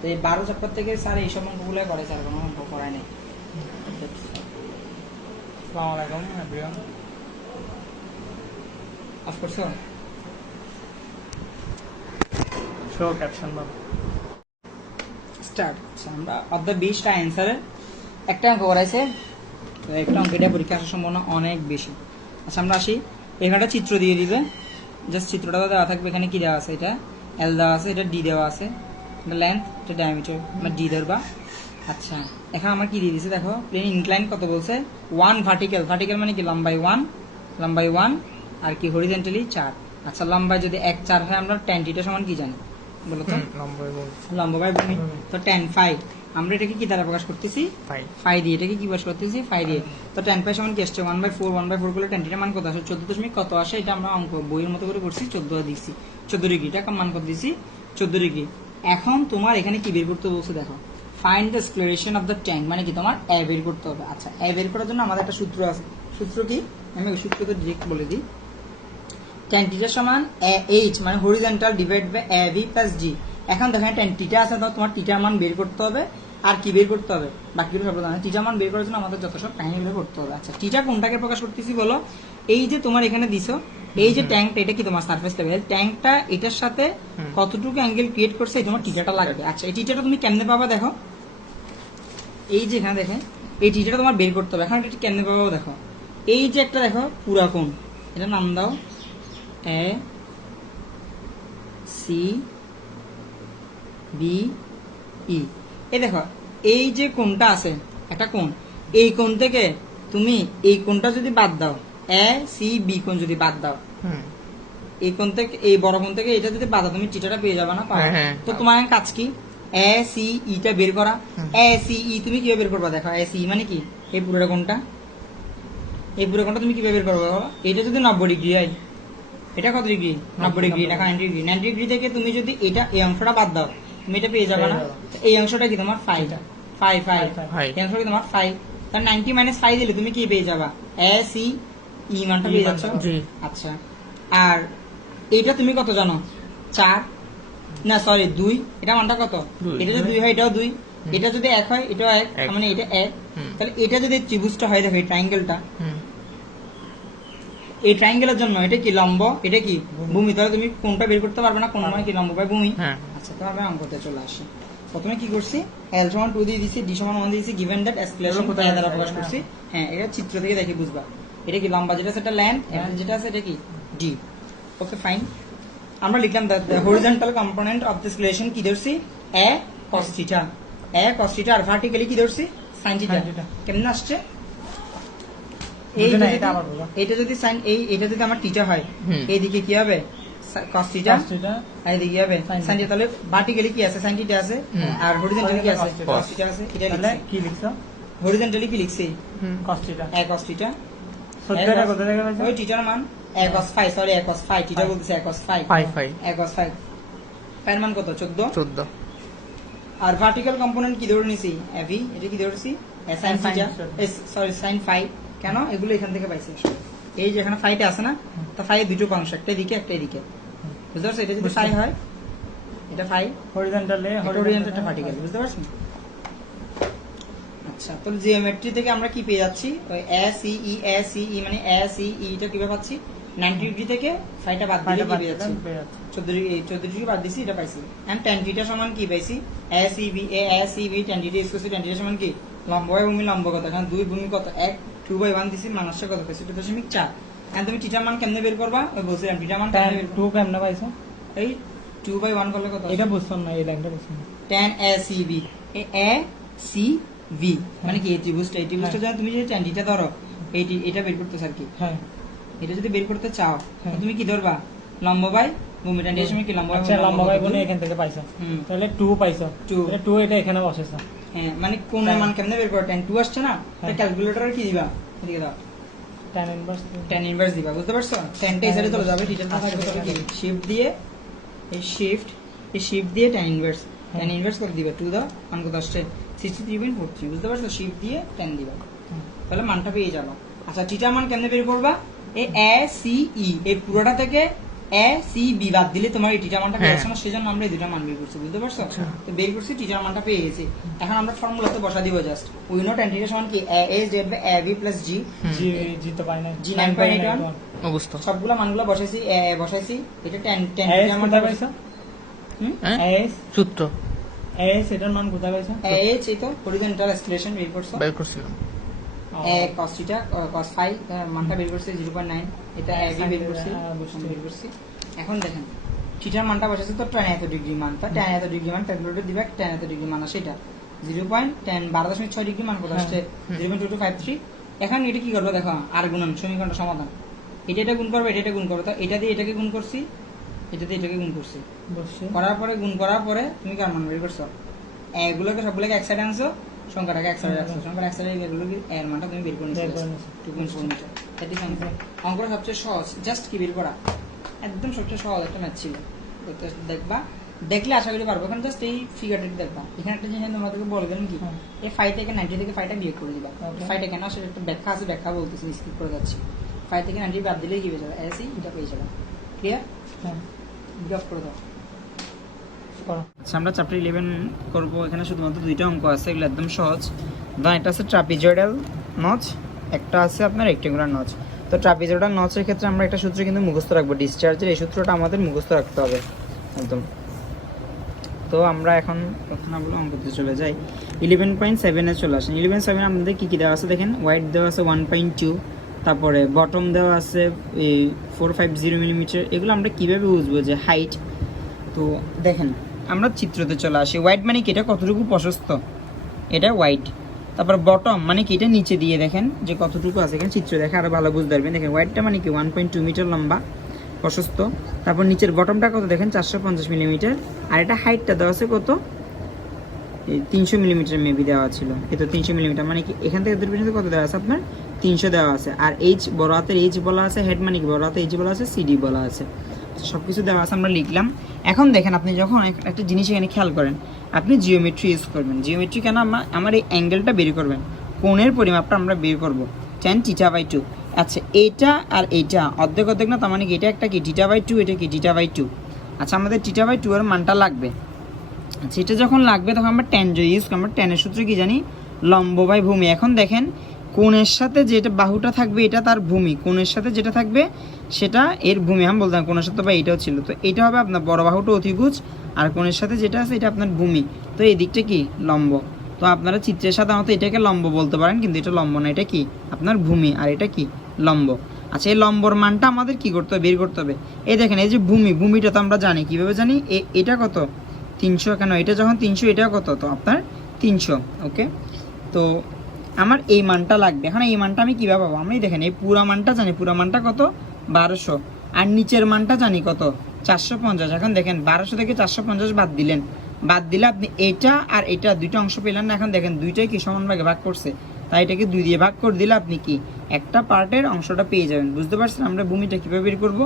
তো এই 12 চ্যাপ্টার থেকে স্যার এইসব অঙ্কগুলো করে, স্যার কোনো অঙ্ক করায় নাই। আসসালামু আলাইকুম এভরিওয়ান। অফ করছো? শো ক্যাপশন দাও। স্টার্ট। আমরা অর্ধ 20টা অ্যান্সারের একটা অঙ্ক করাইছে, তো একটা অঙ্ক এটা পরীক্ষা আসার সম্ভাবনা অনেক বেশি। আচ্ছা, আমরা আসি, এখানটা চিত্র দিয়ে দিবে, জাস্ট চিত্রটা দেওয়া থাকবে, এখানে কি দেওয়া আছে, এটা এল দেওয়া আছে, এটা ডি দেওয়া আছে, এটা লেন্থ, এটা ডায়ামিটার, আমরা ডি ধরবা। আচ্ছা, এখন আমার কি দিয়ে দিছে দেখো, প্লেন ইনক্লাইন কত বলছে, 1 ভার্টিক্যাল, ভার্টিক্যাল মানে কি লম্বাই 1, লম্বাই 1, আর কি হরিজেন্টালি 4। আচ্ছা, লম্বাই যদি 1 4 হয়, আমরা tan θ সমান কি জানি বলো তো? নম্বর লম্ব বাই ভূমি, তো tan phi, আমরা এটাকে কি দ্বারা প্রকাশ করতেছি, phi দিয়ে, এটাকে কি প্রকাশ করতেছি, phi দিয়ে। তো tan phi সমান কি আসছে, 1/4, 1/4 করলে tan θ মান কত আসে, 14 দশমিক কত আসে, এটা আমরা অঙ্ক বইয়ের মতো করে করছি, 14 দিচ্ছি, 14 ডিগ্রি, এটা মান কত দিছি, 14 ডিগ্রি। এখন তোমার এখানে কি বের করতে বলছে দেখো, find the acceleration of the tank, মানে কি তোমার এ বের করতে হবে। আচ্ছা, এ বের করার জন্য আমাদের একটা সূত্র আছে, সূত্র কি, আমি ওই সূত্র তো ডিরেক্ট বলে দিই। tan θ সমান h মানে horizontal divide by ab plus g। এখন দেখেন tan θ আছে, তো তোমার θ মান বের করতে হবে, আর কি বের করতে হবে, বাকিগুলো সব জানা। θ মান বের করার জন্য আমাদের যত সব কাহিনীগুলো করতে হবে। আচ্ছা, θ কোনটাকে প্রকাশ করতেছি বলো, এই যে তোমার এখানে দিছো, এই যে ট্যাঙ্কটা, এটা কি তোমার সারফেস লেভেল, ট্যাঙ্কটা এটার সাথে কতটুকু অ্যাঙ্গেল ক্রিয়েট করছে, এই তোমার θটা লাগবে। আচ্ছা, এই θটা তুমি কেমনে পাবা দেখো, এই যে এখানে দেখেন, এই θটা তোমার বের করতে হবে। এখন এটা কেমনে পাবো দেখো, এই যে একটা দেখো পুরা কোণ, এটা নাম দাও এ সি বি ই। এই দেখো, এই যে কোণটা আছে, একটা কোণ, এই কোণ থেকে তুমি এই কোণটা যদি বাদ দাও, এ সি বি কোণ যদি বাদ দাও, এই কোণ থেকে, এই বড় কোণ থেকে এটা যদি বাদ দাও, তুমি চিটাটা পেয়ে যাবে না, পাবে। তো তোমার কাজ কি, এ সি ইটা বের করা। এ সি ই তুমি কিভাবে বের করবা দেখো, এ সি মানে কি, এই পুরো কোণটা, এই পুরো কোণটা তুমি কিভাবে বের করবে, এটা যদি 90 ডিগ্রি হয়, এটা কত ডিগ্রি, 90 ডিগ্রি, না 90 ডিগ্রি, 90 ডিগ্রি থেকে তুমি যদি এটা এই অংশটা বাদ দাও, তুমি এটা পেয়ে যাবে না। এই অংশটা কি তোমার 5, 5 5, এই অংশটা কি তোমার 5, তার 90 মাইনাস 5 দিলে তুমি কি পেয়ে যাবা, এ সি ই মানটা পেয়ে যাচ্ছ। আচ্ছা, আর এইটা তুমি কত জানো, 4 না সরি 2, এটা মানটা কত, এটা যদি 2 হয় এটাও 2, এটা যদি 1 হয় এটাও 1, মানে এটা 1। তাহলে এটা যদি ত্রিভুজটা হয়, দেখো এই ট্রায়াঙ্গেলটা, এই ট্রায়াঙ্গেলের জন্য এটা কি লম্ব, এটা কি ভূমি, তাহলে তুমি কোনটা বের করতে পারবে না, কোন মানে কি লম্ব বাই ভূমি। আচ্ছা, তাহলে অঙ্কতে চলে আসি। প্রথমে কি করছি, এল সমান 2 দিয়ে দিছি, ডি সমান 1 দিয়েছি, গিভেন দ্যাট এক্সপ্লেনেশন কোথায় দ্বারা প্রকাশ করছি। হ্যাঁ, এটা চিত্র থেকে দেখে বুঝবা, এটা কি লম্বা যেটা সেটা লেন্থ, যেটা আছে এটা কি ডি। ওকে ফাইন, আমরা লিখলাম the horizontal component of this relation কি ধরছি, এ cos θ, এ cos θ, আর ভার্টিক্যালি কি ধরছি, sin θ। কেমনে আসছে, এই যে এটা যদি sin, এটা যদি আমার θ হয়, এইদিকে কি হবে cos θ, আর এইদিকে কি হবে sin θ। তাহলে ভার্টিক্যালি কি আছে, sin θ আছে, আর হরিজন্টালি কি আছে, cos θ আছে। এটা লিখছি, কি লিখছো, হরিজন্টালি কি লিখছি, cos θ, এ cos θ, সত্যটা কত থেকে পাইছো, ওই θ এর মান এ cos phi, সরি এ cos phi, θ বলতেছে এ cos phi, এ cos phi, এর মান কত 14। আর ভার্টিক্যাল কম্পোনেন্ট কি ধরে নিছি, ab, এটা কি ধরেছি sin θ, সরি sin phi। কেন, এগুলো এখান থেকে পাইছি, এই যে এখানে ফাইটা আছে না, তো ফাই এর দুটো অংশ, একটা এদিকে একটা এদিকে, বুঝতে পারছো, এটা যদি ফাই হয়, এটা ফাই হরিজন্টালে, হরিজন্টালটা ভার্টিক্যাল, বুঝতে পারছো। আচ্ছা, তো জিওমেট্রি থেকে আমরা কি পেয়ে যাচ্ছি, ওই A C E, A C E মানে এ সি ই, এটা কিভাবে পাচ্ছি, 90 ডিগ্রি থেকে ফাইটা বাদ দিলে কি ফাইটা বের বাদ হচ্ছে দিলে 14 ডিগ্রি বাদ দিছি এটা পাইছি এন্ড tan থিটা সমান কি পাইছি ACB tan theta square tan theta সমান কি লম্ব বাই ভূমি লম্ব কত এখন দুই ভূমি কত 1 2/1 দিছি মানসে কত পাইছি 2.4 এন্ড তুমি থিটা মান কেমনে বের করবা ওই বলছিলাম থিটা মান কেমনে বের 2 কেমনে পাইছো এই 2/1 করলে কত এটা বুঝছো না এই লাইনটা বুঝছো না tan ACB ACB মানে কি এই ত্রিভুজটা যখন তুমি যদি tan থিটা ধরো এটা বের করতে স্যার কি হ্যাঁ এটা যদি বের করতে চাও হ্যাঁ। তুমি কি ধরবা লম্ব বাই ভূমি tan থিটার সময় কি লম্ব বাই আচ্ছা লম্ব বাই বনে এখান থেকে পাইছো হুম। তাহলে 2 পাইছো 2 তাহলে 2 এটা এখানে বসেছে হ্যাঁ মানে কোন মান কেমনে বের করো tan 2 আসছে না হ্যাঁ। ক্যালকুলেটরে কি দিবা এদিকে দাও tan ইনভার্স tan ইনভার্স দিবা বুঝতে পারছো tan টা এই সাইডে চলে যাবে থিটার আচ্ছা, থাকবে তবে কি শিফট দিয়ে এই শিফট দিয়ে tan ইনভার্স হ্যাঁ। tan ইনভার্স করে দিবা 2 দাও মান কত আসছে 63.43 বুঝতে পারছো শিফট দিয়ে tan দিবা তাহলে মানটা পেয়ে যাবো আচ্ছা থিটার মান কেমনে বের করবা এই ACE এই পুরোটা থেকে ACB বাদ দিলে তোমার এই থিটার মানটা পেয়ে যাচ্ছে না সেজন্য আমরা এই দুটো মান বের করছি বুঝতে পারছো তো বের করছি থিটার মানটা পেয়ে গেছি এখন আমরা ফর্মুলাতে বসা দিব just we know tan theta সমান কি A divided by AB plus G জি জি তো পাই না G 9.81 অবস্থ সবগুলো মানগুলো বসাইছি বসাইছি এটা tan tan এস থিটার মানটা কোথায় পাইছো হ্যাঁ এস সূত্র এস এটার মান কোথায় পাইছো H এই তো হরিজন্টাল অ্যাক্সিলারেশন বের করছো বের করছিলাম cos থিটা cos phi মানটা বের করছি 0.9 এটা AB বের করছি বুঝতে বের করছি এখন দেখেন থিটার মানটা বসেছে তো tan এত ডিগ্রি মান তো tan এত ডিগ্রি মান ক্যালকুলেটর দিবা tan এত ডিগ্রি মান আসে এটা 12.6 ডিগ্রি মান কত আসছে 0.2253 এখন এটা কি করবো দেখো আর গুণন সমীকরণটা সমাধান এটা গুণ করবে এটা গুণ করবে তো এটা দিয়ে এটাকে গুণ করছি এটা দিয়ে এটাকে গুণ করছি বসে করার পরে গুণ করার পরে তুমি কার মান বের করছো এগুলোকে সবগুলোকে এক সাইডে আনছো সংখ্যাটাকে এক সাইডে রাখছো সংখ্যাটা এক সাইডে এগুলো এর মানটা তুমি বের করে নিছো 2.4 মিটার দ্যাট ইজ আনসার অঙ্কটা সবচেয়ে সহজ জাস্ট কি বের করা একদম সবচেয়ে সহজ একটা ম্যাথ ছিল তো দেখবা দেখলে আশা করি পারবো এখন জাস্ট এই ফিগারটা দেখবা এখানে একটা জিনিস তোমাদেরকে বলবেন কি এই 5 থেকে 90 থেকে 5টা বিয়োগ করে দিবা 5টা কেন আসলে একটা ব্যাখ্যা আছে ব্যাখ্যা বলতেছি স্কিপ করে যাচ্ছি 5 থেকে 90 বাদ দিলেই কি হয়ে যাবে এসি এটা পেয়ে যাবে ক্লিয়ার হ্যাঁ অফ করে দাও করো আচ্ছা আমরা চ্যাপ্টার 11 করব এখানে শুধুমাত্র দুইটা অঙ্ক আছে এগুলো একদম সহজ ধরেন একটা আছে ট্রাপিজয়েডাল নচ একটা আছে আপনার রেক্টেঙ্গুলার নচ তো ট্রাপিজয়েডাল নচের ক্ষেত্রে আমরা একটা সূত্র কিন্তু মুখস্থ রাখবো ডিসচার্জের এই সূত্রটা আমাদের মুখস্থ রাখতে হবে একদম তো আমরা এখন কথা না বলে অঙ্কতে চলে যাই 11.7 এ চলে আসেন 11.7 আমাদের কি কি দেওয়া আছে দেখেন ওয়াইড দেওয়া আছে 1.2 তারপরে বটম দেওয়া আছে 450 মিলিমিটার এগুলো আমরা কিভাবে বুঝবো যে হাইট তো দেখেন আমরা চিত্রতে চলে আসি ওয়াইড মানে কি এটা কতটুকু প্রশস্ত এটা ওয়াইড তারপর বটম মানে কি এটা নিচে দিয়ে দেখেন যে কতটুকু আছে এখানে চিত্র দেখে আরো ভালো বুঝতে পারবেন দেখেন ওয়াইডটা মানে কি 1.2 মিটার লম্বা প্রশস্ত তারপর নিচের বটমটা কত দেখেন 450 মিলিমিটার আর এটা হাইটটা দেওয়া আছে কত এই 300 মিলিমিটার মেবি দেওয়া ছিল এই তো 300 মিলিমিটার মানে কি এখান থেকে দূর পর্যন্ত কত দেওয়া আছে আপনার 300 দেওয়া আছে আর এইচ বড় হাতের এইচ বলা আছে হেড মানে কি বড় হাতের এইচ বলা আছে সিডি বলা আছে সবকিছু দেওয়া আছে আমরা লিখলাম এখন দেখেন আপনি যখন একটা জিনিস এখানে খেয়াল করেন আপনি জিওমেট্রি ইউজ করবেন জিওমেট্রি কেন আমার এই অ্যাঙ্গেলটা বের করবেন কোণের পরিমাপটা আমরা বের করব tan θ/2 আচ্ছা এটা আর এইটা অর্ধেক অর্ধেক না তার মানে কি এটা একটা কি θ/2 এটা কি θ/2 আচ্ছা আমাদের θ/2 এর মানটা লাগবে আচ্ছা এটা যখন লাগবে তখন আমরা tan ইউজ করব আমরা tan এর সূত্র কি জানি লম্ব বাই ভূমি এখন দেখেন কোণের সাথে যেটা বাহুটা থাকবে এটা তার ভূমি কোণের সাথে যেটা থাকবে সেটা এর ভূমি আমি বলতাম কোণের সাথে বা এটাও ছিল তো এটা হবে আপনার বড় বাহুটা অতিভুজ আর কোণের সাথে যেটা আছে এটা আপনার ভূমি তো এই দিকটা কি লম্ব তো আপনারা চিত্রের সাধারণত এটাকে লম্ব বলতে পারেন কিন্তু এটা লম্ব না এটা কি আপনার ভূমি আর এটা কি লম্ব আচ্ছা এই লম্বর মানটা আমাদের কি করতে হবে বের করতে হবে এই দেখেন এই যে ভূমিটা তো আমরা জানি কিভাবে জানি এটা কত 300 কেন এটা যখন 300 এটা কত তো আপনার 300 ওকে তো আমার এই মানটা লাগবে এখন এই মানটা আমি কিভাবে পাবো আমি দেখেন এই পুরা মানটা জানি পুরা মানটা কত 1200 আর নিচের মানটা জানি কত 450 এখন দেখেন 1200 থেকে 450 বাদ দিলে আপনি এটা আর এটা দুইটা অংশ পেলেন না এখন দেখেন দুইটাই কি সমান ভাগে ভাগ করছে তাই এটাকে 2 দিয়ে ভাগ করে দিলে আপনি কি একটা পার্টের অংশটা পেয়ে যাবেন বুঝতে পারছেন আমরা ভূমিটা কিভাবে বের করব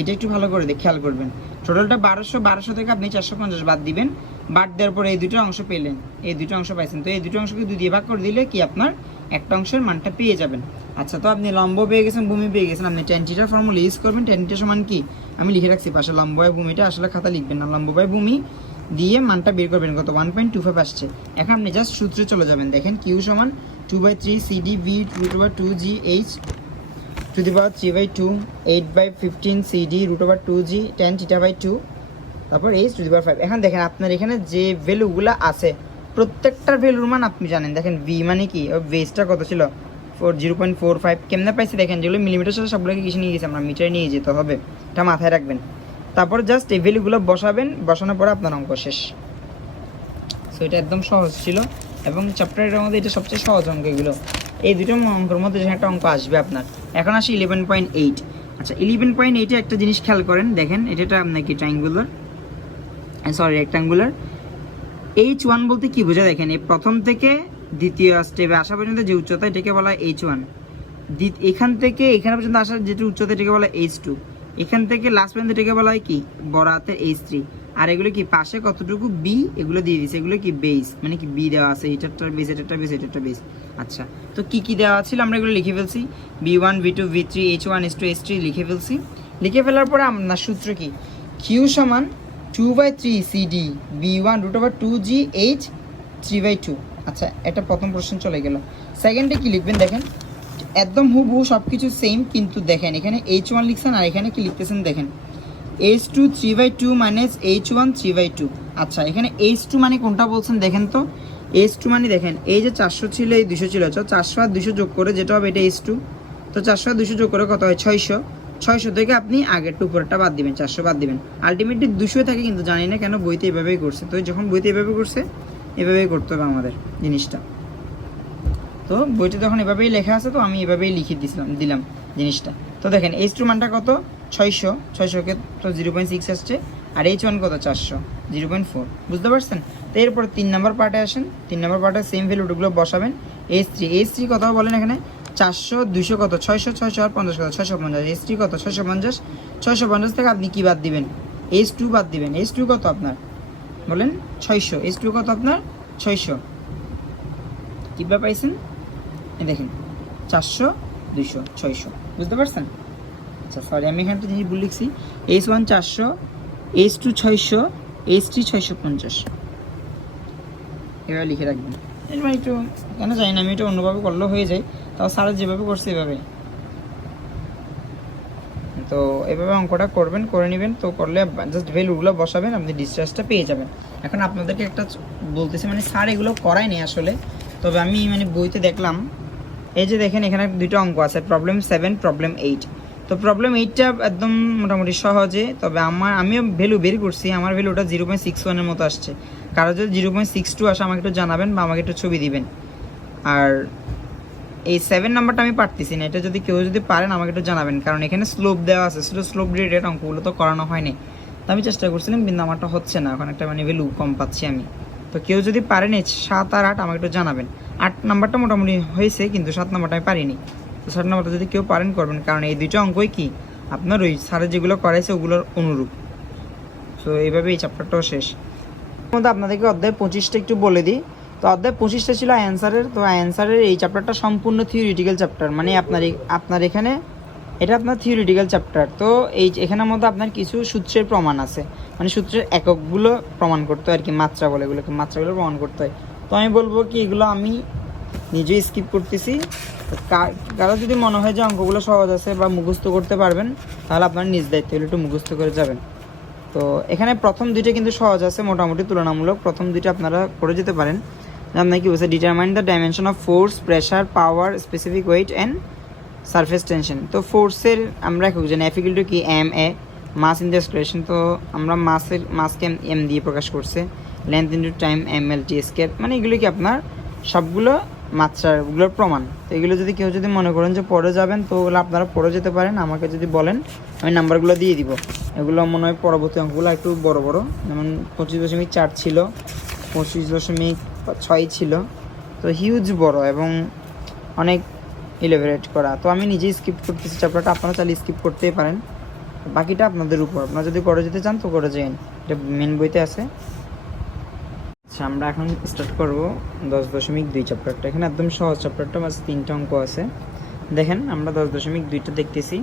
এটা একটু ভালো করে খেয়াল করবেন টোটালটা 1200 থেকে আপনি 450 বাদ দিবেন বাদ দেওয়ার পরে এই দুটো অংশ পেলেন এই দুটো অংশ পাইছেন তো এই দুটো অংশকে 2 দিয়ে ভাগ করে দিলে কি আপনার একটা অংশের মানটা পেয়ে যাবেন আচ্ছা তো আপনি লম্ব পেয়ে গেছেন ভূমি পেয়ে গেছেন আপনি tan θ ফর্মুলা ইউজ করবেন tan θ সমান কি আমি লিখে রাখছি পাশে লম্ব বাই ভূমিটা আসলে খাতা লিখবেন না লম্ব বাই ভূমি দিয়ে মানটা বের করবেন কত 1.25 আসছে এখন আপনি জাস্ট সূত্রে চলে যাবেন দেখেন q সমান 2/3 cd v √2 g h two the power 3/2, 8/15 CD √2G tan θ/2, তারপর h টু দি পাওয়ার 5। এখন দেখেন আপনার এখানে যে ভ্যালুগুলো আছে প্রত্যেকটার ভ্যালুর মান আপনি জানেন। দেখেন v মানে কি, বেসটা কত ছিল 0.45, কেমনে পাইছি দেখেন, যেগুলো মিলিমিটার সাথে সবগুলোকে কিছু নিয়ে গেছি আমরা, মিটারে নিয়ে যেতে হবে, এটা মাথায় রাখবেন। তারপর জাস্ট এই ভ্যালুগুলো বসাবেন, বসানোর পরে আপনার অঙ্ক শেষ। সো এটা একদম সহজ ছিল এবং চ্যাপ্টারের মধ্যে এটা সবচেয়ে সহজ অঙ্ক এগুলো। এই দুটো অঙ্কের মধ্যে যে একটা অঙ্ক আসবে আপনার। এখন আসি 11.8। আচ্ছা 11.8 এ একটা জিনিস খেয়াল করেন, দেখেন এটা আপনার কি ট্রায়াঙ্গুলার, সরি রেক্টাঙ্গুলার। H1 বলতে কি বোঝায় দেখেন, এই প্রথম থেকে দ্বিতীয় স্টেপে আসা পর্যন্ত যে উচ্চতা এটাকে বলা হয় H1। এখান থেকে এখানে পর্যন্ত আসার যেটা উচ্চতা এটাকে বলা হয় H2। এখান থেকে লাস্ট পর্যন্ত এটাকে বলা হয় কি বড় হাতের H3। আর এগুলো কি পাশে কতটুকু B এগুলো দিয়ে দিচ্ছে, এগুলো কি বেস, মানে কি B দেওয়া আছে, এটারটা বেস, এটারটা বেস, এটারটা বেস। আচ্ছা তো কি দেওয়া ছিল আমরা এগুলো লিখে ফেলছি, B1 B2 B3 H1 H2 H3 লিখে ফেলছি। লিখে ফেলার পরে আপনার সূত্র কি, Q সমান 2/3 CD B1 √2G H 3/2। আচ্ছা এটা প্রথম প্রশ্ন চলে গেল। সেকেন্ডে কি লিখবেন দেখেন, একদম হুবহু সব কিছু সেম, কিন্তু দেখেন এখানে H1 লিখছেন আর এখানে কি লিখতেছেন দেখেন H2 3/2 মাইনাস H1 3/2। আচ্ছা এখানে H2 মানে কোনটা বলছেন দেখেন তো, H2 মানে দেখেন এই যে 400 ছিল এই 200 ছিল, 400 আর 200 যোগ করে যেটা হবে এটা H2। তো 400 আর 200 যোগ করে কত হয় 600। 600 থেকে আপনি আগের উপরেরটা বাদ দিবেন, 400 বাদ দিবেন, আলটিমেটলি 200 থাকে, কিন্তু জানি না কেন বইতে এভাবেই করছে। তো যখন বইতে এভাবে করছে এভাবেই করতে হবে আমাদের জিনিসটা। তো বইতে যখন এভাবেই লেখা আছে তো আমি এভাবেই লিখে দিলাম জিনিসটা। তো দেখেন H2 মানটা কত 600, 600কে তো 0.6 আসছে, আর H1 কত 400, 0.4, বুঝতে পারছেন। তো এরপরে 3 নম্বর পার্টে আসেন। 3 নম্বর পার্টে সেম ভ্যালুগুলো বসাবেন। H3 কত বলেন এখানে 400 200 কত 600, 600 আর 50 কত 650, H3 কত 650, 650 থেকে আপনি কি বাদ দিবেন H2 বাদ দিবেন। H2 কত আপনার বলেন 600, H2 কত আপনার 600, কিভাবে পাইছেন দেখেন 400 200 600, বুঝতে পারছেন। আচ্ছা সরি আমি এখানে একটা জিনিস ভুল লিখছি, H1 400, H2 600, H3 650, এভাবে লিখে রাখবেন। এবার একটু কেন জানি না আমি এটা অন্যভাবে করলেও হয়ে যায়, তাও স্যার যেভাবে করছে এভাবে। তো এভাবে অঙ্কটা করবেন, করে নেবেন। তো করলে জাস্ট ভ্যালুগুলো বসাবেন, আপনি ডিসচার্জটা পেয়ে যাবেন। এখন আপনাদেরকে একটা বলতেছি, মানে স্যার এগুলো করায়নি আসলে, তবে আমি মানে বইতে দেখলাম। এই যে দেখেন এখানে দুটো অঙ্ক আছে, প্রবলেম 7 প্রবলেম 8। তো প্রবলেম 8টা একদম মোটামুটি সহজে, তবে আমিও ভ্যালু বের করছি, আমার ভ্যালুটা 0.61 মতো আসছে। কারো যদি 0.62 আসে আমাকে একটু জানাবেন বা আমাকে একটু ছবি দিবেন। আর এই 7 নাম্বারটা আমি পারতেছি না, এটা যদি কেউ যদি পারেন আমাকে একটু জানাবেন, কারণ এখানে স্লোপ দেওয়া আছে, শুধু স্লোপ রিলেটেড অঙ্কগুলো তো করানো হয়নি। তো আমি চেষ্টা করছিলাম কিন্তু আমারটা হচ্ছে না, এখন একটা মানে ভ্যালু কম পাচ্ছি আমি। তো কেউ যদি পারেন 7 আর 8 আমাকে একটু জানাবেন। 8 নাম্বারটা মোটামুটি হয়েছে, কিন্তু 7 নাম্বারটা আমি পারিনি। তো 7 নাম্বারটা যদি কেউ পারেন করবেন, কারণ এই দুটো অঙ্কই কি আপনার ওই স্যারের যেগুলো করাইছে ওগুলোর অনুরূপ। তো এইভাবে এই চ্যাপ্টারটাও শেষ। মধ্যে আপনাদেরকে অধ্যায় 25টা একটু বলে দিই। তো অধ্যায় 25টা ছিল অ্যান্সারের। তো অ্যান্সারের এই চ্যাপ্টারটা সম্পূর্ণ থিওরিটিক্যাল চ্যাপ্টার, মানে আপনার এখানে এটা আপনার থিওরিটিক্যাল চ্যাপ্টার। তো এখানের মধ্যে আপনার কিছু সূত্রের প্রমাণ আছে, মানে সূত্রের এককগুলো প্রমাণ করতে হয় আর কি, মাত্রা বলে এগুলোকে, মাত্রাগুলো প্রমাণ করতে হয়। তো আমি বলবো কি এগুলো আমি নিজেই স্কিপ করতেছি। কারো যদি মনে হয় যে অঙ্কগুলো সহজ আছে বা মুখস্থ করতে পারবেন, তাহলে আপনার নিজ দায়িত্ব হলে একটু মুখস্থ করে যাবেন। তো এখানে প্রথম দুইটা কিন্তু সহজ আছে মোটামুটি তুলনামূলক, প্রথম দুইটা আপনারা করে যেতে পারেন। আপনার কি বলছে, determine the dimension of force, pressure, power, specific weight and surface tension. তো ফোর্সের আমরা একক জানি, F = কি ma, mass in the acceleration. তো আমরা মাসকে m দিয়ে প্রকাশ করছে, লেন্থ ইন্টু টাইম mlt², মানে এগুলো কি আপনার সবগুলো মাত্রাগুলোর প্রমাণ। তো এগুলো যদি কেউ যদি মনে করেন যে পড়ে যাবেন, তো ওগুলো আপনারা পড়ে যেতে পারেন, আমাকে যদি বলেন আমি নাম্বারগুলো দিয়ে দিব। এগুলো মনে হয় পরবর্তী অঙ্কগুলো একটু বড় বড়, যেমন 25.4 ছিল, 25.6 ছিল, তো হিউজ বড় এবং অনেক ইলেভারেট করা। তো আমি নিজেই স্কিপ করতেছি চ্যাপ্টারটা, আপনারা চাইলে স্কিপ করতেই পারেন, বাকিটা আপনাদের উপর, আপনারা যদি করে যেতে চান তো করে যান, এটা মেন বইতে আছে। আচ্ছা আমরা এখন স্টার্ট করব 10.2 চ্যাপ্টারটা। এখানে একদম সহজ চ্যাপ্টারটা, মাত্র 3টা অঙ্ক আছে। দেখেন আমরা 10.2টা দেখতেছি।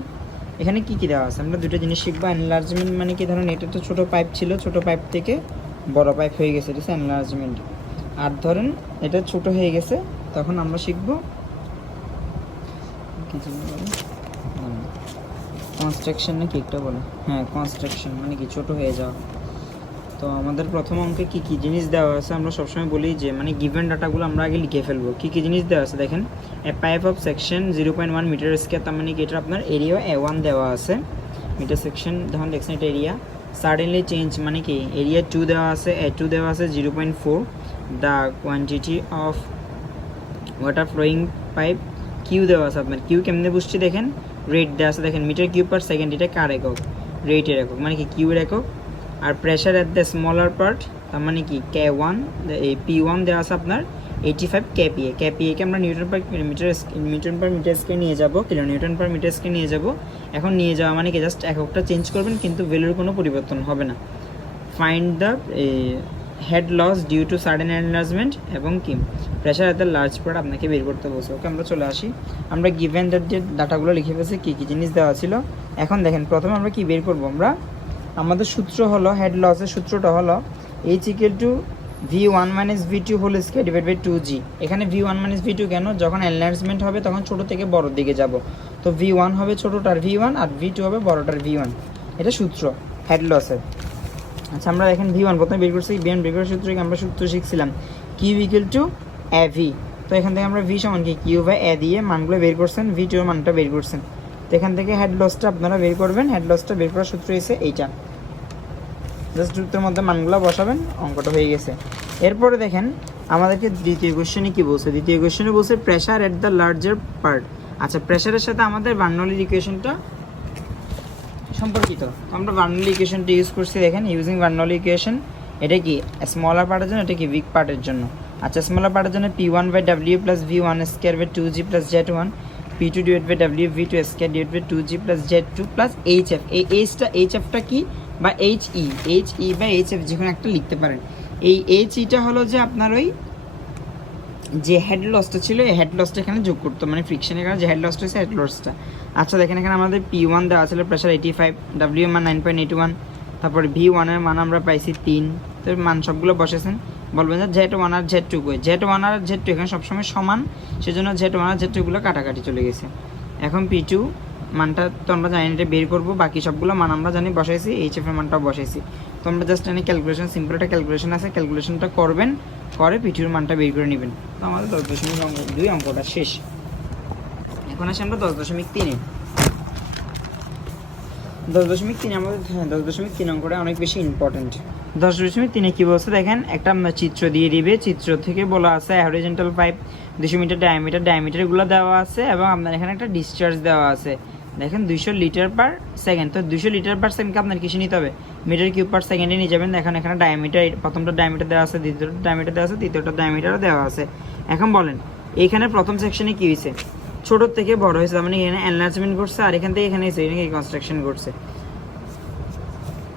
এখানে কি কি দেওয়া আছে, আমরা দুটো জিনিস শিখবো। এনলার্জমেন্ট মানে কি, ধরুন এটা একটা ছোটো পাইপ ছিল, ছোটো পাইপ থেকে বড় পাইপ হয়ে গেছে, এটা হচ্ছে এনলার্জমেন্ট। আর ধরেন এটা ছোট হয়ে গেছে, তখন আমরা শিখবো কি কনস্ট্রাকশন নাকি একটা বলে, হ্যাঁ কনস্ট্রাকশন মানে কি ছোট হয়ে যাওয়া। তো আমাদের প্রথম অঙ্কে কী কী জিনিস দেওয়া আছে আমরা সবসময় বলি যে মানে গিভেন ডাটাগুলো আমরা আগে লিখে ফেলবো। কী কী জিনিস দেওয়া আছে দেখেন, a pipe of section 0.1 metre square, তার মানে কি এটা আপনার এরিয়া A1 দেওয়া আছে, মিটার সেকশন যখন দেখছেন এটা এরিয়া। সাডেনলি চেঞ্জ মানে কি এরিয়া 2 দেওয়া আছে, A2 দেওয়া আছে 0.4, the quantity of water flowing pipe Q দেওয়া আছে আপনার, কিউ কেমনে বুঝছি দেখেন, রেট দেওয়া আছে দেখেন মিটার কিউব পার সেকেন্ড, এটা কার একক, রেটের একক মানে কি কিউর একক। আর pressure at the smaller part তার মানে কি K1, এই P1 দেওয়া আছে আপনার 85 kPa, kPa কে আমরা নিউটন পার মিটার স্কয়ার নিয়ে যাব, kilo newton per metre square নিয়ে যাব। এখন নিয়ে যাওয়া মানে কি জাস্ট এককটা চেঞ্জ করবেন কিন্তু ভ্যালুর কোনো পরিবর্তন হবে না। Find the head loss due to sudden enlargement এবং কি প্রেশার এত লার্জ পার্ট আপনাকে বের করতে বলছে। ওকে আমরা চলে আসি, আমরা গিভেন দ্যাট যে ডাটাগুলো লিখে ফেলছি কী কী জিনিস দেওয়া ছিল। এখন দেখেন প্রথমে আমরা কি বের করবো, আমরা আমাদের সূত্র হলো হেড লসের সূত্রটা হলো H equal to V1 minus V2 whole square divide by 2G। এখানে V1 মাইনাস V2 কেন, যখন এনলার্জমেন্ট হবে তখন ছোট থেকে বড় দিকে যাব, তো V1 হবে ছোটটার V1 আর V2 হবে বড়টার V1, এটা সূত্র হেড লসের। আচ্ছা আমরা দেখেন V1 প্রথমে বের করছি, V1 বের করার সূত্র আমরা সূত্র শিখছিলাম Q ইকুয়াল টু AV। তো এখান থেকে আমরা V সমান কি Q বাই A দিয়ে মানগুলো বের করছেন, V2 এর মানটা বের করছেন। তো এখান থেকে হেড লসটা আপনারা বের করবেন, হেড লসটা বের করার সূত্র এসে এইটা, জাস্ট সূত্রের মধ্যে মানগুলো বসাবেন, অঙ্কটা হয়ে গেছে। এরপরে দেখেন আমাদেরকে দ্বিতীয় কোশ্চেনে কি বলছে, দ্বিতীয় কোশ্চেনে বলছে pressure at the larger part. আচ্ছা প্রেশারের সাথে আমাদের বার্নৌলির ইকুয়েশনটা সম্পর্কিত, আমরা বার্নৌলি ইকুয়েশনটা ইউজ করছি দেখেন, ইউজিং বার্নৌলি ইকুয়েশন। এটা কি স্মলার পার্টের জন্য, এটা কি উইক পার্টের জন্য। আচ্ছা স্মলার পার্টের জন্য P1 by W plus V1 square by 2G plus Z1, P2 divide by W V2 square divide by 2G plus Z2 plus HF। এই HFটা কি বা HE বা HF যে কোনো একটা লিখতে পারেন। এই HEটা হলো যে আপনার ওই যে হেড লসটা ছিল, এই হেড লসটা এখানে যোগ করতো, মানে ফ্রিকশনের কারণে যে হেড লসটা হয়েছে হেড লসটা। আচ্ছা দেখেন এখানে আমাদের P1 দেওয়া ছিল প্রেশার 85, W এর মান 9.81, তারপরে V1 এর মান আমরা পাইছি 3। তো মান সবগুলো বসেছেন, বলবেন যে Z1 আর Z2 কই, Z1 আর Z2 এখানে সবসময় সমান, সেজন্য Z1 আর Z2 গুলো কাটাকাটি চলে গেছে। এখন P2 মানটা তো আমরা জানি এটা বের করবো, বাকি সবগুলো মান আমরা জানি বসাইছি, HF এর মানটাও বসাইছি। তো আমরা জাস্ট এখানে ক্যালকুলেশন, সিম্পল একটা ক্যালকুলেশন আছে, ক্যালকুলেশনটা করবেন, করে P2 এর মানটা বের করে নেবেন। তো আমাদের 10.2 অঙ্কটা শেষ। এখন আসি আমরা 10.3-এ। 10.3 আমাদের, হ্যাঁ 10.3 অঙ্কটা অনেক বেশি ইম্পর্টেন্ট। 10.3-এ কী বলছে দেখেন, একটা চিত্র দিয়ে দিবে, চিত্র থেকে বলা আছে হরিজন্টাল পাইপ 200 মিটার ডায়ামিটারগুলো দেওয়া আছে এবং আপনার এখানে একটা ডিসচার্জ দেওয়া আছে দেখেন 200 লিটার পার সেকেন্ড। তো 200 লিটার পার সেকেন্ডকে আপনার কিসে নিতে হবে, মিটার কিউব পার সেকেন্ডে নিয়ে যাবেন। দেখেন এখানে ডায়ামিটার, প্রথমটা ডায়ামিটার দেওয়া আছে, দ্বিতীয়টা ডায়ামিটার দেওয়া আছে, তৃতীয়টা ডায়ামিটারও দেওয়া আছে। এখন বলেন এইখানে প্রথম সেকশনে কী হয়েছে, ছোটোর থেকে বড় হয়েছে, মানে এখানে এনলার্জমেন্ট করছে, আর এখান থেকে এখানে এসে কনস্ট্রাকশন করছে,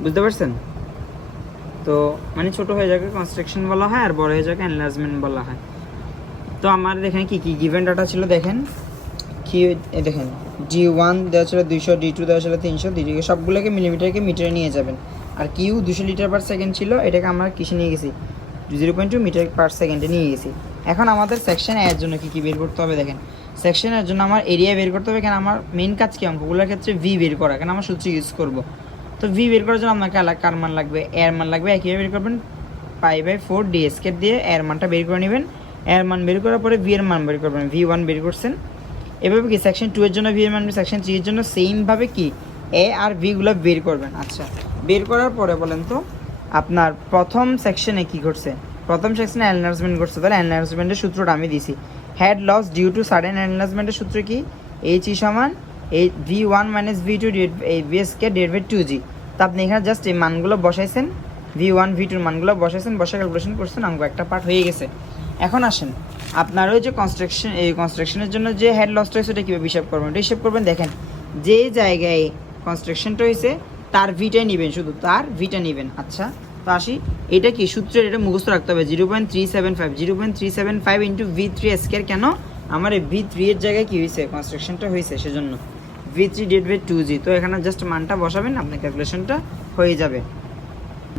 বুঝতে পারছেন? তো মানে ছোট হয়ে যাকে কনস্ট্রাকশন বলা হয় আর বড় হয়ে যাকে এনলার্জমেন্ট বলা হয়। তো আমার এখানে কি কি গিভেন ডাটা ছিল দেখেন, কি দেখেন D1 দেওয়া ছিল 200, D2 দেওয়া ছিল 300, D2 সবগুলোকে মিলিমিটারকে মিটারে নিয়ে যাবেন। আর কিউ 200 লিটার পার সেকেন্ড ছিল, এটাকে আমরা কিসে নিয়ে গেছি 0.2 মিটার পার সেকেন্ডে নিয়ে গেছি। এখন আমাদের সেকশন এর জন্য কি কি বের করতে হবে দেখেন, সেকশনের জন্য আমার এরিয়া বের করতে হবে, কেন আমার মেইন কাজ কি অঙ্কগুলোর ক্ষেত্রে ভি বের করা, কেন আমার সূত্র ইউজ করব। তো ভি বের করার জন্য আপনাকে কার মান লাগবে, এর মান লাগবে, একইভাবে বের করবেন π/4 d স্কয়ার দিয়ে এর মানটা বের করে নেবেন। এর মান বের করার পরে ভি এর মান বের করবেন, V1 বের করছেন। এভাবে কি সেকশন 2 এর জন্য ভি এর মান, সেকশন 3 এর জন্য সেমভাবে কি এ আর ভি গুলো বের করবেন। আচ্ছা বের করার পরে বলেন তো আপনার প্রথম সেকশনে কি ঘটছে, প্রথম সেকশনে এনলার্জমেন্ট ঘটছে, তাহলে এনলার্জমেন্টের সূত্রটা আমি দিছি, head loss due to sudden এনলার্জমেন্টের সূত্র কি H সমান এই V1 minus V2 V square divide by 2G। তো আপনি এখানে জাস্ট এই মানগুলো বসাইছেন, V1 V2 এর মানগুলো বসাইছেন, বসে ক্যালকুলেশন করছেন, অঙ্ক একটা পার্ট হয়ে গেছে। এখন আসেন আপনার ওই যে কনস্ট্রাকশন, এই কনস্ট্রাকশনের জন্য যে হেড লসটা হয়েছে ওটা কীভাবে হিসাব করবেন, ওটা হিসাব করবেন দেখেন যে জায়গায় কনস্ট্রাকশনটা হয়েছে তার ভিটাই নেবেন, শুধু তার ভিটা নেবেন। আচ্ছা তো আসি, এটা কি সূত্রের, এটা মুখস্থ রাখতে হবে 0.375 ইন্টু V3 স্কয়ার। কেন আমার এই V3 এর জায়গায় কী হয়েছে কনস্ট্রাকশনটা হয়েছে, সেজন্য V3 ডিভাইড বাই 2G। তো এখানে জাস্ট মানটা বসাবেন, আপনার ক্যালকুলেশনটা হয়ে যাবে।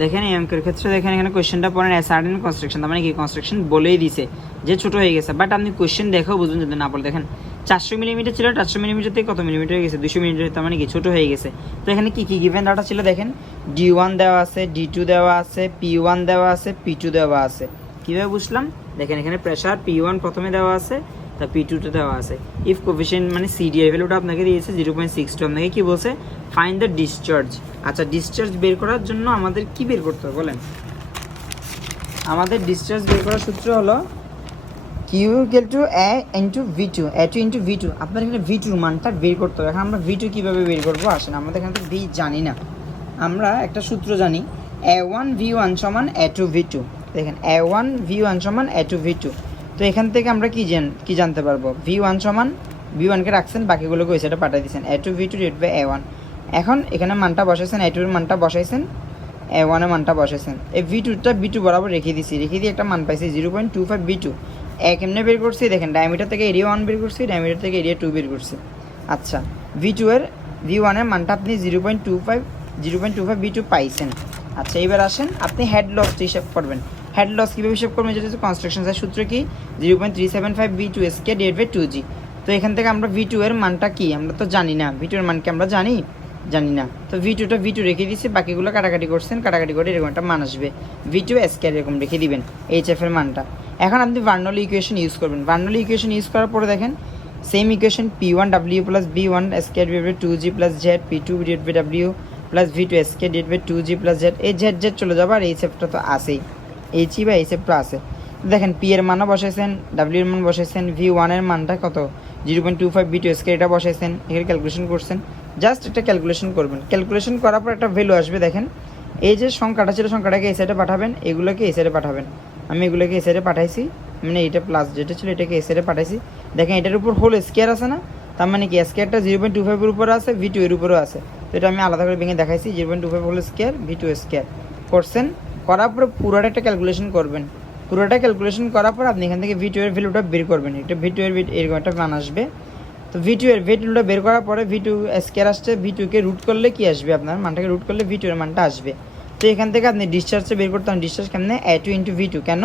দেখেন এই অঙ্কের ক্ষেত্রে দেখেন এখানে কোয়েশ্চেনটা পড়েন সার্টেন কনস্ট্রাকশন, তার মানে কি কনস্ট্রাকশন বলেই দিছে যে ছোট হয়ে গেছে, বাট আপনি কোয়েশ্চেন দেখেও বুঝুন যদি না বলে। দেখেন 400 মিলিমিটার ছিল, 400 মিলিমিটার থেকে কত মিলিমিটার হয়ে গেছে 200 মিলিমিটার, তার মানে কি ছোট হয়ে গেছে। তো এখানে কি কি গিভেন ডাটা ছিল দেখেন, D1 দেওয়া আছে, D2 দেওয়া আছে, P1 দেওয়া আছে, P2 দেওয়া আছে। কীভাবে বুঝলাম দেখেন এখানে প্রেশার P1 প্রথমে দেওয়া আছে, তা P2তে দেওয়া আছে। ইফ কোফিশিয়েন্ট মানে CDI ভ্যালুটা আপনাকে দিয়েছে 0.62, আপনাকে কি বলছে ফাইন্ড দ্য ডিসচার্জ। আচ্ছা ডিসচার্জ বের করার জন্য আমাদের কি বের করতে হবে বলেন, আমাদের ডিসচার্জ বের করার সূত্র হলো Q equal to A into V2, A2 into V2। আপনার এখানে V2 মানটা বের করতে হবে। এখন আমরা V2 কীভাবে বের করবো আসেন, আমাদের এখানে তো V জানি না, আমরা একটা সূত্র জানি A1 V1 সমান A2 V2। দেখেন A1 V1 সমান A2 V2। তো এখান থেকে আমরা কি জানতে পারবো, V1 সমান V1কে রাখছেন, বাকিগুলোকে ওই সাইডে পাঠিয়ে দিচ্ছেন A2 V2 divide by A1। এখন এখানে মানটা বসাইছেন, A2 এর মানটা বসাইছেন, A1 এর মানটা বসাইছেন, এই V2টা V2 বরাবর রেখে দিয়ে একটা মান পাইছি 0.25 V2। কেমনে বের করছি দেখেন, ডায়ামিটার থেকে এরিয়া 1 বের করছি, ডায়ামিটার থেকে এরিয়া 2 বের করছি। আচ্ছা V2 এর V1 এর মানটা আপনি 0.25 V2 পাইছেন। আচ্ছা এবার আসেন আপনি হেড লস হিসাব করবেন। হেড লস কীভাবে হিসাব করবেন, যেটা হচ্ছে কনস্ট্রাকশন সাইজ সূত্র কি 0.375 V2 square divide by 2G। তো এখান থেকে আমরা V2 এর মানটা কি আমরা তো জানি না, V2 এর মান কি আমরা জানি না। তো V2টা V2 রেখে দিচ্ছি, বাকিগুলো কাটাকাটি করছেন, কাটাকাটি করে এরকম একটা মান আসবে V2 স্কয়ার, এরকম রেখে দিবেন HF এর মানটা। এখন আপনি বার্নৌলি ইকুয়েশন ইউজ করবেন। বার্নৌলি ইকুয়েশন ইউজ করার পরে দেখেন same equation P1W plus B1 square divide by 2G plus Z, P2 divide by W plus V2 square divide by 2G plus Z। এই Z চলে যাবে, আর HFটা তো আসেই, HE বা HFটা আছে। দেখেন P এর মানও বসাইছেন, W এর মান বসাইছেন, V1 এর মানটা কত 0.25 V2 স্কয়ার, এটা বসাইছেন, এখানে ক্যালকুলেশন করছেন। জাস্ট একটা ক্যালকুলেশন করবেন, ক্যালকুলেশন করার পর একটা ভ্যালু আসবে। দেখেন এই যে সংখ্যাটা ছিল, সংখ্যাটাকে এই সাইডে পাঠাবেন, এগুলোকে এই সাইডে পাঠাবেন। আমি এগুলোকে এই সাইডে পাঠাইছি, মানে এইটা প্লাস যেটা ছিল এটাকে এই সাইডে পাঠাইছি। দেখেন এটার উপর হোল স্কয়ার আছে না, তার মানে কি স্কয়ারটা 0.25 এর উপরে আছে, V2 এর উপরেও আছে। তো এটা আমি আলাদা করে ভেঙে দেখাইছি, 0.25 হোল স্কয়ার V2 স্কয়ার করছেন। করার পরে পুরোটা একটা ক্যালকুলেশন করবেন। পুরোটা ক্যালকুলেশন করার পর আপনি এখান থেকে V2 এর ভ্যালুটা বের করবেন। এটা V2 এর এরকম একটা মান আসবে। তো V2 এর ভ্যালুটা বের করার পরে V2 স্কয়ার আসছে, V2কে রুট করলে কি আসবে, আপনার মানটাকে রুট করলে V2 এর মানটা আসবে। তো এখান থেকে আপনি ডিসচার্জটা বের করতে হবে। ডিসচার্জ কেমনে, A2 ইন্টু V2, কেন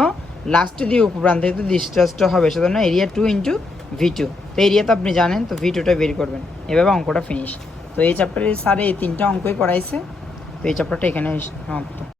লাস্টে দিয়ে উপপ্রান্তে তো ডিসচার্জটা হবে, সেজন্য এরিয়া 2 ইন্টু V2। তো এরিয়া তো আপনি জানেন, তো V2টা বের করবেন। এভাবে অঙ্কটা ফিনিশ। তো এই চ্যাপ্টারে স্যারে এই 3টা অঙ্কই করাইছে। তো এই চ্যাপ্টারটা এখানে সমাপ্ত।